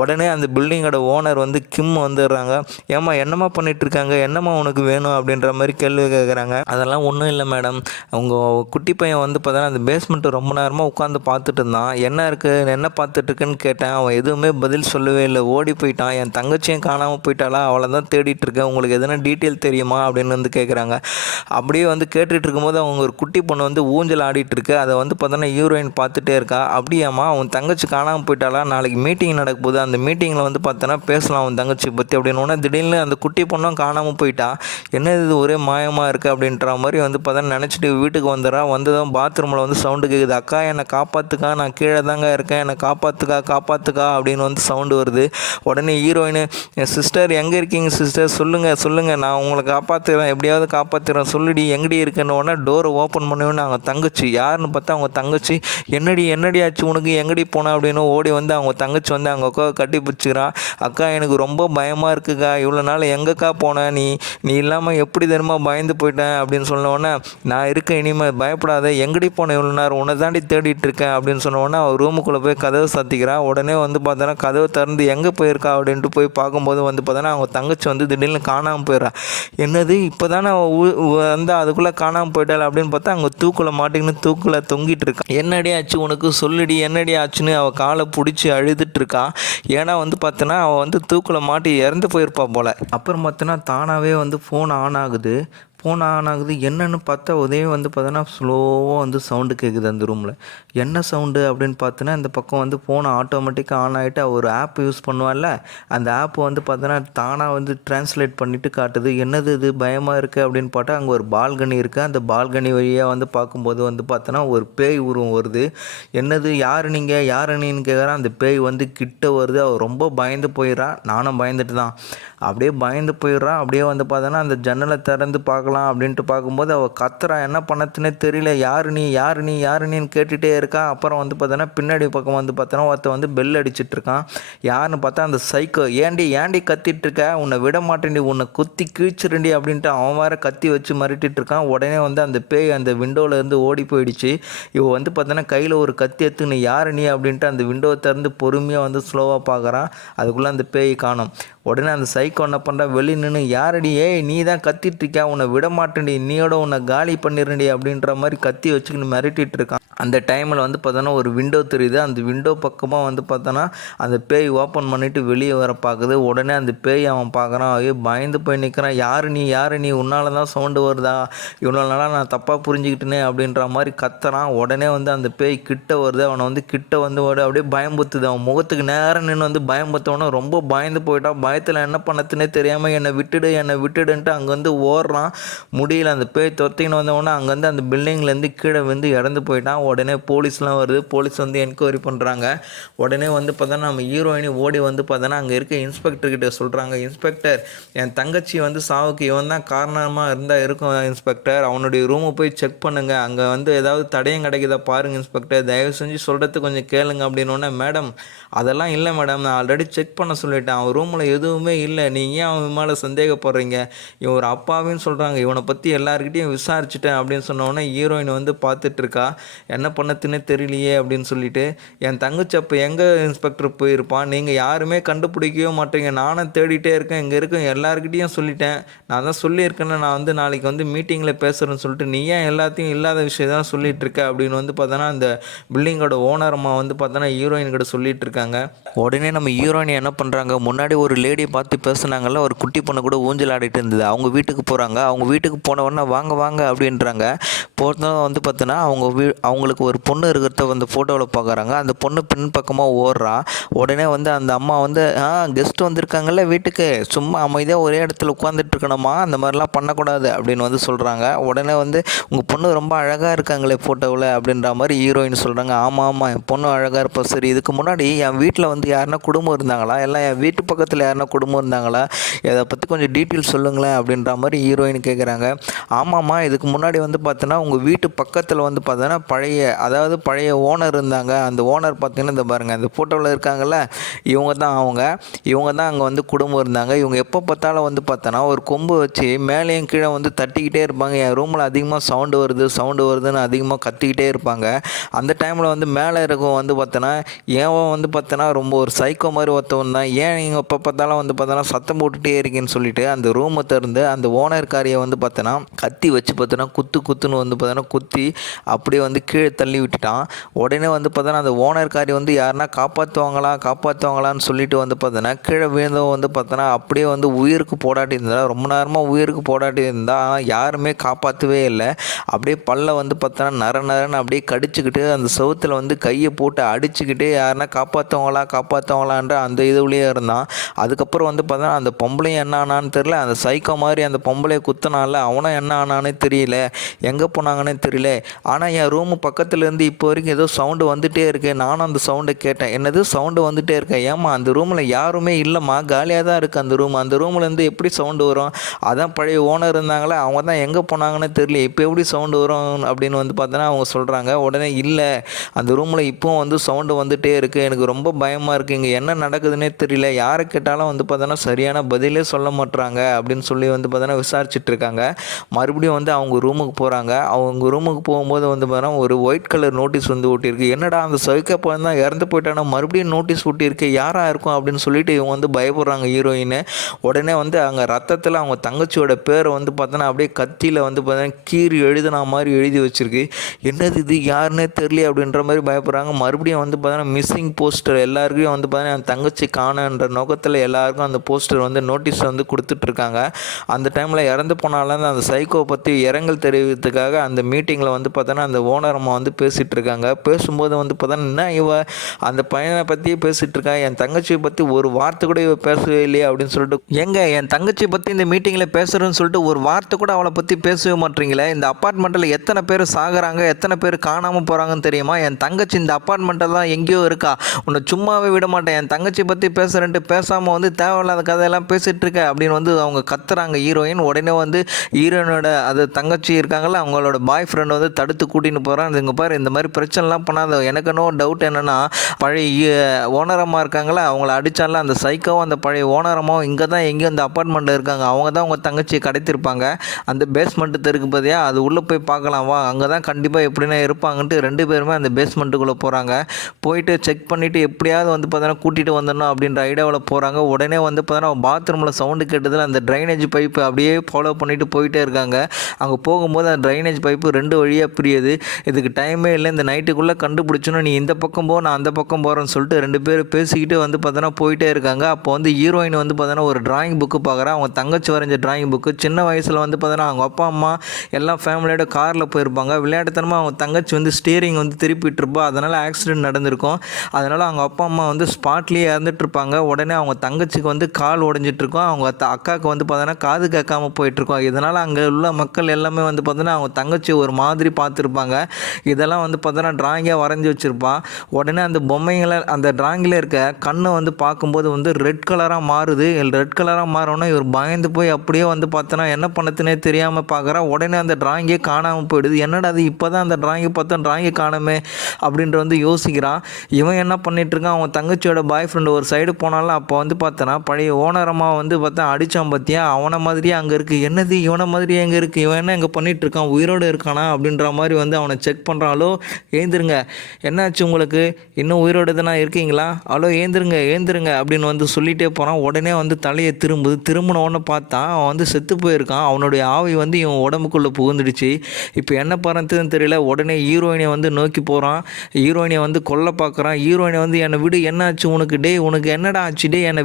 உடனே அந்த பில்டிங்கோட ஓனர் வந்து கிம் வந்துடுறாங்க. ஏம்மா என்னம்மா பண்ணிகிட்ருக்காங்க, என்னம்மா உனக்கு வேணும் அப்படின்ற மாதிரி கேள்வி கேட்குறாங்க. அதெல்லாம் ஒன்றும் இல்லை மேடம், அவங்க குட்டி பையன் வந்து பார்த்தோன்னா அந்த பேஸ்மெண்ட்டு ரொம்ப நேரமாக உட்காந்து பார்த்துட்டு இருந்தான், என்ன இருக்குது என்ன பார்த்துட்ருக்குன்னு கேட்டேன். அவன் எதுவுமே பதில் சொல்லவே இல்லை, ஓடி போயிட்டான். என் தங்கச்சியும் காணாமல் போயிட்டாளா, அவளை தான் தேடிட்டுருக்கேன், உங்களுக்கு எதனா டீட்டெயில் தெரியுமா அப்படின்னு வந்து கேட்குறாங்க. அப்படியே வந்து கேட்டுட்டு இருக்கும்போது அவங்க ஒரு குட்டி பொண்ணு வந்து ஊஞ்சல் ஆடிட்டுருக்கு. அதை வந்து பார்த்தோன்னா ஹீரோயின் பார்த்துட்டே இருக்கா. அப்படியாம்மா அவன் தங்கச்சி காணாமல் போயிட்டாளா, நாளைக்கு மீட்டிங் நடக்க போகுது, அந்த மீட்டிங்கில் வந்து பார்த்தோன்னா பேசலாம் அவன் தங்கச்சி பற்றி அப்படின்னு. திடீர்னு அந்த குட்டி பொண்ணும் காணாமல் போயிட்டா. என்ன இது ஒரே மாயமாக இருக்குது அப்படின்ற மாதிரி வந்து பார்த்தோன்னா நினச்சிட்டு வீட்டுக்கு வந்துடுறா. வந்ததும் பாத்ரூமில் வந்து சவுண்டு கேட்குது. அக்கா என்னை காப்பாற்றுக்கா, நான் கீழே தாங்க இருக்கேன், என்னை காப்பாற்றுக்கா அப்படின்னு வந்து சவுண்டு வருது. உடனே ஹீரோயின் என் சிஸ்டர் எங்கே இருக்கீங்க சிஸ்டர், சொல்லுங்கள் நான் உங்களை காப்பாற்றுறேன், எப்படியாவது காப்பாற்றுறேன், சொல்லுடி எங்கடி இருக்குன்னு. உடனே டோரை ஓப்பன் பண்ணுவேன்னு அவங்க தங்கச்சி யாருன்னு பார்த்தா அவங்க தங்கச்சி. என்னடி ஆச்சு உனக்கு, எங்கடி போனா அப்படின்னு ஓடி வந்து அவங்க தங்கச்சி வந்து அவங்க அக்காவை கட்டி பிடிச்சிக்கிறான். அக்கா எனக்கு ரொம்ப பயமாக இருக்குக்கா, இவ்வளோ நாள் எங்கக்கா போனேன், நீ இல்லாமல் எப்படி தெரியுமா பயந்து போயிட்டேன் அப்படின்னு சொன்னோடனே நான் இருக்கேன் இனிமேல் பயப்படாத, எங்கடி போனேன் இவ்வளோ நேரம், உன்னை தாண்டி தேடிட்டு இருக்கேன் அப்படின்னு சொன்னோடனே அவள் ரூமுக்குள்ளே போய் கதவை சாத்திக்கிறான். உடனே வந்து பார்த்தோன்னா கதவை திறந்து எங்கே போயிருக்கா அப்படின்ட்டு போய் பார்க்கும்போது வந்து பார்த்தோன்னா அவங்க தங்கச்சி வந்து திடீர்னு காணாமல் போயிடுறா. என்னது இப்போ தானே வந்து அதுக்குள்ளே காணாமல் போயிட்டாள் அப்படின்னு பார்த்தா அவங்க தூக்கில் தொங்கிட்டு இருக்கான். என்னடி ஆச்சு உனக்கு, சொல்லுடி என்னடி ஆச்சுன்னு அவள் காலை பிடிச்சி அழுதுட்டு இருக்கா. ஏன்னா வந்து பார்த்தோன்னா அவள் வந்து தூக்கில் மாட்டி இறந்து போயிருப்பா போல். அப்புறம் பார்த்தோன்னா தானாகவே வந்து ஃபோன் ஆன் ஆகுது. ஃபோன் ஆன் ஆகுது. என்னன்னு பார்த்தா உதயம் வந்து பார்த்தோன்னா ஸ்லோவாக வந்து சவுண்டு கேட்குது அந்த ரூமில். என்ன சவுண்டு அப்படின்னு பார்த்தோன்னா, இந்த பக்கம் வந்து ஃபோன் ஆட்டோமேட்டிக்காக ஆன் ஆகிட்டு ஒரு ஆப் யூஸ் பண்ணுவான்ல, அந்த ஆப் வந்து பார்த்தோன்னா தானாக வந்து ட்ரான்ஸ்லேட் பண்ணிவிட்டு காட்டுது. என்னது இது பயமாக இருக்குது அப்படின்னு பார்த்தா அங்கே ஒரு பால்கனி இருக்குது. அந்த பால்கனி வழியாக வந்து பார்க்கும்போது வந்து பார்த்தோன்னா ஒரு பேய் உருவம் வருது. என்னது யார் நீங்கள் யார் நீன்னு கேட்குறான். அந்த பேய் வந்து கிட்ட வருது. அவள் ரொம்ப பயந்து போயிடுறான். நானும் பயந்துட்டு தான் அப்படியே பயந்து போயிடுறான். அப்படியே வந்து பார்த்தோன்னா அந்த ஜன்னலை திறந்து பார்க்கலாம் அப்படின்ட்டு பார்க்கும்போது அவள் கத்துறா. என்ன பண்ணத்துனே தெரியல. யார் நீ யார் நீ யார் நீன்னு கேட்டுகிட்டே இருக்கா. அப்புறம் வந்து பார்த்தோன்னா பின்னாடி பக்கம் வந்து பார்த்தோன்னா ஒருத்தன் வந்து பெல் அடிச்சிட்டு இருக்கான். யாருன்னு பார்த்தா அந்த சைக்கோ. ஏண்டி கத்திட்டு இருக்க, உன்னை விட மாட்டேன்டி, உன்னை குத்தி கிழிச்சிருண்டி அப்படின்ட்டு அவன் வேற கத்தி வச்சு மிரட்டிட்டு இருக்கான். உடனே வந்து அந்த பேய் அந்த விண்டோவில் இருந்து ஓடி போயிடுச்சு. இவ வந்து பார்த்தோன்னா கையில் ஒரு கத்தி எடுத்து நீ யார் நீ அப்படின்ட்டு அந்த விண்டோவை திறந்து பொறுமையாக வந்து ஸ்லோவாக பார்க்குறான். அதுக்குள்ளே அந்த பேய் காணும். உடனே அந்த சைக்கோ என்ன பண்ணுறா, வெளியே நின்று யாரடி ஏய் நீ தான் கத்திட்டு இருக்கியா, உன்னை விட மாட்டேன்டி, நீயோட உன்னை காலி பண்ணிடுறேன்டி அப்படின்ற மாதிரி கத்தி வச்சுக்கின்னு மிரட்டிட்டு இருக்கான். அந்த டைமில் வந்து பார்த்தோன்னா ஒரு விண்டோ தெரியுது. அந்த விண்டோ பக்கமாக வந்து பார்த்தோன்னா அந்த பேய் ஓப்பன் பண்ணிவிட்டு வெளியே வர பார்க்குது. உடனே அந்த பேய் அவன் பார்க்குறான். ஐயோ பயந்து போய் நிற்கிறான். யார் நீ உன்னால தான் சவுண்டு வருதா, இவ்வளோ நாளாக நான் தப்பாக புரிஞ்சுக்கிட்டேனே அப்படின்ற மாதிரி கத்துறான். உடனே வந்து அந்த பேய் கிட்ட வருது. அவனை வந்து கிட்ட வந்து அப்படியே பயம்புத்துது. அவன் முகத்துக்கு நேரம் நின்று வந்து பயம்புத்தவன ரொம்ப பயந்து போயிட்டான். பயத்தில் என்ன பண்ணத்துனே தெரியாமல் என்னை விட்டுடுன்ட்டு அங்கே வந்து ஓடுறான். முடியல. அந்த பேய் துரத்தின்னு வந்தவொடனே அங்கேருந்து அந்த பில்டிங்லேருந்து கீழே வந்து இறந்து போயிட்டான். உடனே போலீஸ்லாம் வருது. போலீஸ் வந்து என்கொயரி பண்ணுறாங்க. உடனே வந்து பார்த்தோன்னா நம்ம ஹீரோயினி ஓடி வந்து பார்த்தோன்னா அங்கே இருக்க இன்ஸ்பெக்டர்கிட்ட சொல்கிறாங்க, இன்ஸ்பெக்டர் என் தங்கச்சி வந்து சாவுக்கு இவன் தான் காரணமாக இருக்கும் இன்ஸ்பெக்டர், அவனுடைய ரூமை போய் செக் பண்ணுங்கள், அங்கே வந்து ஏதாவது தடயம் கிடைக்குதா பாருங்கள் இன்ஸ்பெக்டர், தயவு செஞ்சு சொல்கிறது கொஞ்சம் கேளுங்க அப்படின்னோடனே, மேடம் அதெல்லாம் இல்லை மேடம், நான் ஆல்ரெடி செக் பண்ண சொல்லிட்டேன், அவன் ரூமில் எதுவுமே இல்லை, நீங்கள் ஏன் அவன் மேலே சந்தேகப்படுறீங்க, இவன் ஒரு அப்பாவின்னு சொல்கிறாங்க, இவனை பற்றி எல்லாருக்கிட்டையும் விசாரிச்சுட்டேன் அப்படின்னு சொன்னோடனே ஹீரோயின் வந்து பார்த்துட்ருக்கா. என்ன பண்ணத்துன்னே தெரியலையே அப்படின்னு சொல்லிட்டு, என் தங்கச்சி அப்போ எங்கே இன்ஸ்பெக்டர் போயிருப்பான், நீங்கள் யாருமே கண்டுபிடிக்கவே மாட்டீங்க, நானும் தேடிட்டே இருக்கேன், இங்கே இருக்க எல்லாருக்கிட்டையும் சொல்லிட்டேன், நான் தான் சொல்லியிருக்கேன்னு, நான் வந்து நாளைக்கு வந்து மீட்டிங்கில் பேசுகிறேன்னு சொல்லிட்டு நீ ஏன் எல்லாத்தையும் இல்லாத விஷயம் தான் சொல்லிகிட்டு இருக்க அப்படின்னு வந்து பார்த்தோன்னா அந்த பில்டிங்கோட ஓனரம்மா வந்து பார்த்தோன்னா ஹீரோயின் கிட்ட சொல்லிட்டு இருக்காங்க. உடனே நம்ம ஹீரோயின் என்ன பண்ணுறாங்க, முன்னாடி ஒரு லேடியை பார்த்து பேசுனாங்கல்ல, ஒரு குட்டி பொண்ணு கூட ஊஞ்சல் ஆடிட்டு இருந்தது, அவங்க வீட்டுக்கு போகிறாங்க. அவங்க வீட்டுக்கு போன உடனே வாங்க அப்படின்றாங்க. போனதும் வந்து பார்த்தோன்னா அவங்களுக்கு ஒரு பொண்ணு இருக்கிறத வந்து ஃபோட்டோவில் பார்க்குறாங்க. அந்த பொண்ணு பின் பக்கமாக ஓடுறா. உடனே வந்து அந்த அம்மா வந்து கெஸ்ட் வந்திருக்காங்கல்ல வீட்டுக்கு, சும்மா அமைதியாக ஒரே இடத்துல உட்காந்துட்டு இருக்கணுமா, அந்த மாதிரிலாம் பண்ணக்கூடாது அப்படின்னு வந்து சொல்கிறாங்க. உடனே வந்து உங்கள் பொண்ணு ரொம்ப அழகாக இருக்காங்களே ஃபோட்டோவில் அப்படின்ற மாதிரி ஹீரோயின் சொல்கிறாங்க. ஆமாம் என் பொண்ணு அழகாக இருப்பா. சரி, இதுக்கு முன்னாடி என் வீட்டில் வந்து யாருன்னா குடும்பம் இருந்தாங்களா, எல்லாம் என் வீட்டு பக்கத்தில் யாருன்னா குடும்பம் இருந்தாங்களா, இதை பற்றி கொஞ்சம் டீட்டெயில் சொல்லுங்களேன் அப்படின்ற மாதிரி ஹீரோயின் கேட்குறாங்க. ஆமாம்மா, இதுக்கு முன்னாடி வந்து பார்த்தோன்னா உங்கள் வீட்டு பக்கத்தில் வந்து பார்த்தோன்னா பழைய ஓனர் இருந்தாங்க. அந்த ஓனர் பார்த்தீங்கன்னா இந்த பாருங்கள், அந்த ஃபோட்டோவில் இருக்காங்கல்ல, இவங்க தான் அங்கே வந்து குடும்பம் இருந்தாங்க. இவங்க எப்போ பார்த்தாலும் வந்து பார்த்தோன்னா ஒரு கொம்பு வச்சு மேலேயும் கீழே வந்து தட்டிக்கிட்டே இருப்பாங்க. என் ரூமில் அதிகமாக சவுண்டு வருதுன்னு அதிகமாக கத்திக்கிட்டே இருப்பாங்க. அந்த டைமில் வந்து மேலே இருக்கும் வந்து பார்த்தோன்னா ஏன் வந்து பார்த்தோன்னா ரொம்ப ஒரு சைக்கோ மாதிரி ஒருத்தவன் தான், ஏன் நீங்கள் எப்போ பார்த்தாலும் வந்து பார்த்தோன்னா சத்தம் போட்டுகிட்டே இருக்கீங்கன்னு சொல்லிட்டு அந்த ரூமை திறந்து அந்த ஓனர்காரியை வந்து பார்த்தோன்னா கத்தி வச்சு பார்த்தோன்னா குத்துன்னு வந்து பார்த்தோன்னா குத்தி அப்படியே வந்து கீழே தள்ளி விட்டுட்டான். உடனே வந்து பார்த்தோன்னா அந்த ஓனர்காரி வந்து யாருன்னா காப்பாற்றுவாங்களான்னு சொல்லிட்டு வந்து பார்த்தோன்னா கீழே விழுந்தவன் வந்து பார்த்தோன்னா அப்படியே வந்து உயிருக்கு போராட்டி இருந்தா, ரொம்ப நேரமாக உயிருக்கு போராட்டி இருந்தா, ஆனால் யாருமே காப்பாற்றவே இல்லை. அப்படியே பல்ல வந்து பார்த்தோன்னா நரன்னு அப்படியே கடிச்சிக்கிட்டு அந்த செவுத்தில் வந்து கையை போட்டு அடிச்சுக்கிட்டு யாருன்னா காப்பாற்றுவாங்களான்ற அந்த இதுலேயே இருந்தான். அதுக்கப்புறம் வந்து பார்த்தோன்னா அந்த பொம்பளையும் என்ன ஆனான்னு தெரியல, அந்த சைக்கோ மாதிரி அந்த பொம்பளையை குத்தினால அவனும் என்ன ஆனானே தெரியல, எங்கே போனாங்கன்னே தெரியல. ஆனால் என் ரூமு பக்கத்துலேருந்து இப்போ வரைக்கும் ஏதோ சவுண்டு வந்துகிட்டே இருக்கு. நானும் அந்த சவுண்டை கேட்டேன். என்னது சவுண்டு வந்துகிட்டே இருக்கேன்? ஏம்மா அந்த ரூமில் யாருமே இல்லைம்மா, காலியாக தான் இருக்குது அந்த ரூம். அந்த ரூம்லேருந்து எப்படி சவுண்டு வரும்? அதான் பழைய ஓனர் இருந்தாங்களே, அவங்க தான் எங்கே போனாங்கன்னு தெரியல, இப்போ எப்படி சவுண்டு வரும் அப்படின்னு வந்து பார்த்தோன்னா அவங்க சொல்கிறாங்க. உடனே இல்லை, அந்த ரூமில் இப்போவும் வந்து சவுண்டு வந்துகிட்டே இருக்குது, எனக்கு ரொம்ப பயமாக இருக்குது, இங்கே என்ன நடக்குதுன்னே தெரியல, யாரை கேட்டாலும் வந்து பார்த்தோன்னா சரியான பதிலே சொல்ல மாட்டுறாங்க அப்படின்னு சொல்லி வந்து பார்த்தோன்னா விசாரிச்சுட்டு இருக்காங்க. மறுபடியும் வந்து அவங்க ரூமுக்கு போகிறாங்க. அவங்க ரூமுக்கு போகும்போது வந்து பார்த்தோன்னா ஒரு ஒயிட் கலர் நோட்டீஸ் வந்து ஒட்டியிருக்கு. என்னடா அந்த சைக்கோ பையன் தான் இறந்து போயிட்டானா, மறுபடியும் நோட்டீஸ் ஒட்டியிருக்கு, யாராக இருக்கும் அப்படின்னு சொல்லிட்டு இவங்க வந்து பயப்படுறாங்க ஹீரோயின். உடனே வந்து அங்கே ரத்தத்தில் அவங்க தங்கச்சியோட பேரை வந்து பார்த்தோன்னா அப்படியே கத்தியில் வந்து பார்த்தோன்னா கீறி எழுதுனா மாதிரி எழுதி வச்சிருக்கு. என்னது இது, யாருன்னே தெரியல அப்படின்ற மாதிரி பயப்படுறாங்க. மறுபடியும் வந்து பார்த்தோன்னா மிஸ்ஸிங் போஸ்டர் எல்லாருக்கும் வந்து பார்த்தோன்னா என் தங்கச்சி காணன்ற நோக்கத்தில் எல்லாருக்கும் அந்த போஸ்டர் வந்து நோட்டீஸ் வந்து கொடுத்துட்ருக்காங்க. அந்த டைமில் இறந்து போனாலும் அந்த சைக்கோவை பற்றி இரங்கல் தெரிவிக்கிறதுக்காக அந்த மீட்டிங்கில் வந்து பார்த்தோன்னா அந்த ஓனர் அம்மா வந்து பேசிகிட்டு இருக்காங்க. பேசும்போது வந்து பார்த்தோன்னா என்ன அந்த பையனை பற்றியே பேசிகிட்டு இருக்கா, என் தங்கச்சியை பற்றி ஒரு வார்த்தை கூட இவ பேசவே இல்லையே அப்படின்னு சொல்லிட்டு, என் தங்கச்சியை பற்றி இந்த மீட்டிங்கில் பேசுகிறேன்னு சொல்லிட்டு ஒரு வார்த்தை கூட அவளை பற்றி பேசவே மாட்டீங்களே, இந்த அப்பார்ட்மெண்ட்டில் எத்தனை பேர் சாகுறாங்க, எத்தனை பேர் காணாமல் போகிறாங்கன்னு தெரியுமா, என் தங்கச்சி இந்த அப்பார்ட்மெண்ட்டில் தான் எங்கேயோ இருக்கா, உன்னை சும்மாவே விட மாட்டேன், என் தங்கச்சி பற்றி பேசுகிறேன்ட்டு பேசாமல் வந்து தேவையில்லாத கதையெல்லாம் பேசிகிட்டு இருக்க அப்படின்னு வந்து அவங்க கத்துறாங்க ஹீரோயின். உடனே வந்து ஹீரோயினோட அது தங்கச்சி இருக்காங்கல்ல, அவங்களோட பாய் ஃப்ரெண்ட் வந்து தடுத்து கூட்டின்னு போகிறான். இங்கே பாரு இந்த மாதிரி பிரச்சனைலாம் பண்ணாத, எனக்கு நோ டவுட் என்னென்னா பழைய ஓனரமாக இருக்காங்களா அவங்கள அடித்தால அந்த சைக்கோவும் அந்த பழைய ஓனரமாவும் இங்கே தான் எங்கேயும் அந்த அப்பார்ட்மெண்ட்டில் இருக்காங்க, அவங்க தான் உங்கள் தங்கச்சியை கடத்திருப்பாங்க. அந்த பேஸ்மெண்ட்டு தெருக்கு பார்த்தியா, அது உள்ளே போய் பார்க்கலாம் வா, அங்கே தான் கண்டிப்பாக எப்படின்னா இருப்பாங்கன்ட்டு 2 பேருமே அந்த பேஸ்மெண்ட்டுக்குள்ளே போகிறாங்க. போயிட்டு செக் பண்ணிவிட்டு எப்படியாவது வந்து பார்த்தோன்னா கூட்டிகிட்டு வந்துடணும் அப்படின்ற ஐடியாவில் போகிறாங்க. உடனே வந்து பார்த்தோன்னா பாத்ரூமில் சவுண்டு கேட்டதில் அந்த ட்ரைனேஜ் பைப்பு அப்படியே ஃபாலோ பண்ணிவிட்டு போயிட்டே இருக்காங்க. அங்கே போகும்போது அந்த ட்ரைனேஜ் பைப்பு 2 வழியாக பிரியுது. இதுக்கு டைமே இல்லை, இந்த நைட்டுக்குள்ளே கண்டுபிடிச்சணும், நீ இந்த பக்கம் போ நான் அந்த பக்கம் போகிறேன்னு சொல்லிட்டு 2 பேர் பேசிக்கிட்டு வந்து பார்த்தோன்னா போயிட்டே இருக்காங்க. அப்போ வந்து ஹீரோயின் வந்து பார்த்தோன்னா ஒரு டிராயிங் புக்கு பார்க்குறா. அவங்க தங்கச்சி வரைஞ்ச டிராயிங் புக்கு. சின்ன வயசில் வந்து பார்த்தோன்னா அவங்க அப்பா அம்மா எல்லாம் ஃபேமிலியோட காரில் போயிருப்பாங்க. விளையாட்டுத்தனமாக அவங்க தங்கச்சி வந்து ஸ்டீரிங் வந்து திருப்பிட்டு இருப்பா, அதனால் ஆக்சிடென்ட் நடந்திருக்கும். அதனால் அவங்க அப்பா அம்மா வந்து ஸ்பாட்லேயே இறந்துட்டுருப்பாங்க. உடனே அவங்க தங்கச்சிக்கு வந்து கால் உடஞ்சிட்ருக்கோம், அவங்க அக்காவுக்கு வந்து பார்த்தோன்னா காது கேட்காம போயிட்டுருக்கோம். இதனால் அங்கே உள்ள மக்கள் எல்லாமே வந்து பார்த்தோன்னா அவங்க தங்கச்சி ஒரு மாதிரி பார்த்துருப்பாங்க. இதெல்லாம் வந்து பார்த்தோன்னா ட்ராயிங்காக வரைஞ்சி வச்சுருப்பான். உடனே அந்த பொம்மைங்களை அந்த ட்ராயிங்கில் இருக்க கண்ணை வந்து பார்க்கும்போது வந்து ரெட் கலராக மாறுது. ரெட் கலராக மாறோன்னா இவர் பயந்து போய் அப்படியே வந்து பார்த்தோன்னா என்ன பண்ணத்துனே தெரியாமல் பார்க்குறா. உடனே அந்த ட்ராயிங்கே காணாமல் போயிடுது. என்னடா அது இப்போ தான் அந்த ட்ராயிங்கை பார்த்தா ட்ராயிங்கை காணுமே அப்படின்ற வந்து யோசிக்கிறான். இவன் என்ன பண்ணிகிட்ருக்கான், அவன் தங்கச்சியோட பாய் ஃப்ரெண்டு ஒரு சைடு போனாலும் அப்போ வந்து பார்த்தோன்னா பழைய ஓனரமாக வந்து பார்த்தா அடித்தான் பார்த்தியா, அவனை மாதிரியே அங்கே இருக்குது. என்னது இவனை மாதிரியே எங்கே இருக்குது, இவன் என்ன இங்கே பண்ணிகிட்ருக்கான், உயிரோடு இருக்கானா அப்படின்ற மாதிரி வந்து அவனை செக் பண்ணுறாலோ. ஏந்திருங்க, என்னாச்சு உங்களுக்கு, இன்னும் உயிரோடு தானே இருக்கீங்களா, அலோ ஏந்திருங்க அப்படின்னு வந்து சொல்லிகிட்டே போகிறான். உடனே வந்து தலையை திரும்பின உடனே பார்த்தா அவன் வந்து செத்து போயிருக்கான். அவனுடைய ஆவி வந்து இவன் உடம்புக்குள்ளே புகுந்துடுச்சு. இப்போ என்ன பண்ணுறதுன்னு தெரியல. உடனே ஹீரோயினை வந்து நோக்கி போகிறான். ஹீரோயினை வந்து கொல்ல பார்க்குறான். ஹீரோயினை வந்து என்னை விடு, என்னாச்சு உனக்கு, டே உனக்கு என்னடா ஆச்சு, டே என்னை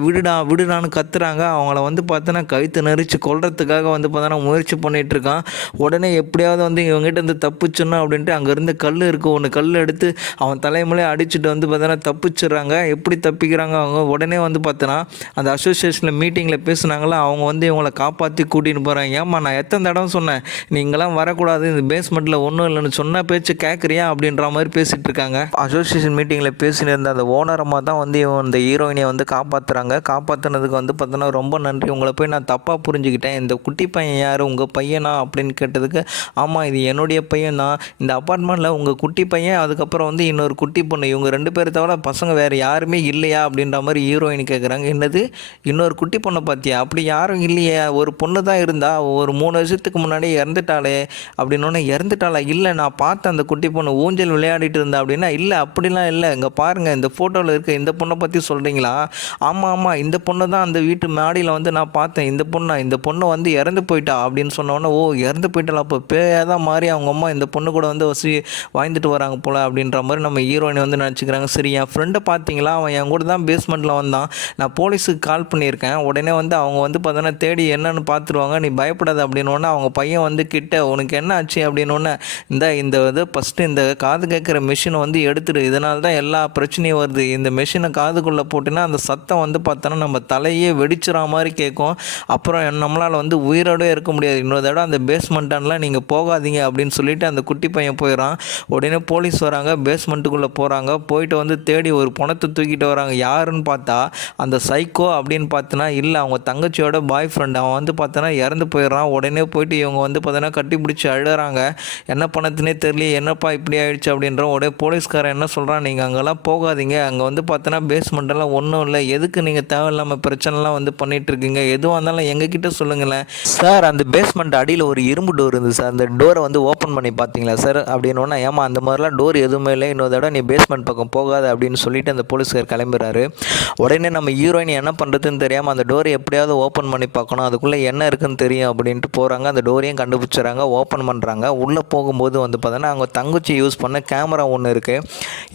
விடுடான்னு கத்துறாங்க. அவங்கள வந்து பார்த்தோன்னா கழுத்து நெரிச்சு கொல்றதுக்காக வந்து பார்த்தோன்னா முயற்சி பண்ணிகிட்ருக்கான். உடனே எப்படியாவது வந்து இவங்ககிட்ட இருந்து தப்பிச்சிடணும் அப்படின்ட்டு அங்கேருந்து கல் இருக்குது, ஒன்று கல் எடுத்து அவன் தலைமுறையே அடிச்சுட்டு வந்து பார்த்தோன்னா தப்பிச்சிடுறாங்க. எப்படி தப்பிக்கிறாங்க அவங்க, உடனே வந்து பார்த்தோன்னா அந்த அசோசியேஷனில் மீட்டிங்கில் பேசுனாங்களா, அவங்க வந்து இவங்களை காப்பாற்றி கூட்டின்னு போகிறாங்க. ஏம்மா நான் எத்தனை தடவை சொன்னேன் நீங்களாம் வரக்கூடாது, இந்த பேஸ்மெண்ட்டில் ஒன்றும் இல்லைன்னு சொன்ன பேச்சு கேட்குறியா அப்படின்ற மாதிரி பேசிகிட்டு இருக்காங்க. அசோசியேஷன் மீட்டிங்கில் பேசினு இருந்த அந்த ஓனரமாக தான் வந்து இவன் இந்த ஹீரோயினை வந்து காப்பாற்றுறாங்க. காப்பாற்றினதுக்கு வந்து பார்த்தோன்னா ரொம்ப நன்றி, உங்களை போய் நான் தப்பாக புரிஞ்சுக்கிட்டேன், இந்த குட்டி பையன் யார், உங்கள் பையனா அப்படின்னு கேட்டதுக்கு, ஆமாம் இது என்னுடைய பையன் தான், இந்த அப்பார்ட்மெண்ட்டில் உங்கள் குட்டி பையன் அதுக்கப்புறம் வந்து இன்னொரு குட்டி பொண்ணு, இவங்க 2 பேரை தவிர பசங்க வேறு யாருமே இல்லையா அப்படின்ற மாதிரி ஹீரோயின் கேட்குறாங்க. என்னது இன்னொரு குட்டி பொண்ணை பார்த்தியா, அப்படி யாரும் இல்லையே, ஒரு பொண்ணு தான் இருந்தா, ஒரு 3 வருஷத்துக்கு முன்னாடி இறந்துட்டாளே அப்படின்னோடனே, இறந்துட்டாளா, இல்லை நான் பார்த்தேன் அந்த குட்டி பொண்ணு ஊஞ்சல் விளையாடிட்டு இருந்தா அப்படின்னா, இல்லை அப்படிலாம் இல்லை, இங்கே பாருங்கள் இந்த ஃபோட்டோவில் இருக்க இந்த பொண்ணை பற்றி சொல்கிறீங்களா, ஆமாம் இந்த பொண்ணு தான் அந்த வீட்டு மாடியில் வந்து நான் பார்த்தேன், இந்த பொண்ணு வந்து இறந்து போயிட்டா அப்படின்னு சொன்னோன்னே, ஓ இறந்து போயிட்டாளா, அப்போ பேயாக தான் மாறி அவங்க அம்மா இந்த பொண்ணு கூட வந்து வாழ்ந்துட்டு வராங்க போல் அப்படின்ற மாதிரி நம்ம ஹீரோயினை வந்து நினச்சிக்கிறாங்க. சரி என் ஃப்ரெண்டை பார்த்தீங்களா, அவன் என் கூட தான் பேஸ்மெண்ட்டில் வந்தான், நான் போலீஸுக்கு கால் பண்ணியிருக்கேன், உடனே வந்து அவங்க வந்து பார்த்தோன்னா தேடி என்னன்னு பார்த்துருவாங்க, நீ பயப்படாத அப்படின்னோடனே அவங்க பையன் வந்து கிட்ட உனக்கு என்ன ஆச்சு அப்படின்னோடனே, இந்த இது ஃபஸ்ட்டு இந்த காது கேட்குற மிஷினை வந்து எடுத்துடு, இதனால தான் எல்லா பிரச்சனையும் வருது, இந்த மிஷினை காதுக்குள்ளே போட்டினா அந்த சத்தம் வந்து பார்த்தோன்னா நம்ம தலையே வெடிச்சுற மாதிரி கேட்கும், அப்புறம் நம்மளால் வந்து உயிரோடு இருக்க முடியாது, இன்னொரு தடவை அந்த பேஸ்மெண்ட்டான்லாம் நீங்கள் போகாதீங்க அப்படின்னு சொல்லிட்டு அந்த குட்டி பையன் போயிடறான். உடனே போலீஸ் வராங்க, பேஸ்மெண்ட்டுக்குள்ளே போகிறாங்க, போயிட்டு வந்து தேடி ஒரு பணத்தை தூக்கிட்டு வராங்க. யாருன்னு பார்த்தா அந்த சைக்கோ அப்படின்னு பார்த்தோன்னா இல்லை அவங்க தங்கச்சியோட பாய் ஃப்ரெண்ட், அவன் வந்து பார்த்தோன்னா இறந்து போயிடுறான். உடனே போயிட்டு இவங்க வந்து பார்த்தோன்னா கட்டி பிடிச்சி அழுகிறாங்க. என்ன பண்ணதுனே தெரியல, என்னப்பா இப்படி ஆயிடுச்சு அப்படின்ற. உடனே போலீஸ்காரன் என்ன சொல்கிறான், நீங்கள் அங்கெல்லாம் போகாதீங்க, அங்கே வந்து பார்த்தோன்னா பேஸ்மெண்ட்டெல்லாம் ஒன்றும் இல்லை, எதுக்கு நீங்கள் தேவையில்லாமல் பிரச்சனைலாம் வந்து பண்ணிகிட்ருக்கீங்க, எதுவாக இருந்தாலும் எங்ககிட்ட சொல்லுங்களேன் சார். அந்த பேஸ்மெண்ட் அடியில் ஒரு இரும்பு டோர் இருந்துது சார், அந்த டோரை வந்து ஓப்பன் பண்ணி பார்த்தீங்களா சார் அப்படின்னோன்னா, ஏமா அந்த மாதிரிலாம் டோர் எதுவுமே இல்லை, இன்னொரு தடவை நீ பேஸ்மெண்ட் பக்கம் போகாது அப்படின்னு சொல்லிட்டு அந்த போலீஸ்கார் கிளம்புறாரு. உடனே நம்ம ஹீரோயின் என்ன பண்ணுறதுன்னு தெரியாமல் அந்த டோரை எப்படியாவது ஓப்பன் பண்ணி பார்க்கணும், அதுக்குள்ளே என்ன இருக்குன்னு தெரியும் அப்படின்ட்டு போகிறாங்க. அந்த டோரையும் கண்டுபிடிச்சிடறாங்க, ஓப்பன் பண்ணுறாங்க. உள்ளே போகும்போது வந்து பார்த்தோன்னா அவங்க தங்கச்சி யூஸ் பண்ண கேமரா ஒன்று இருக்குது.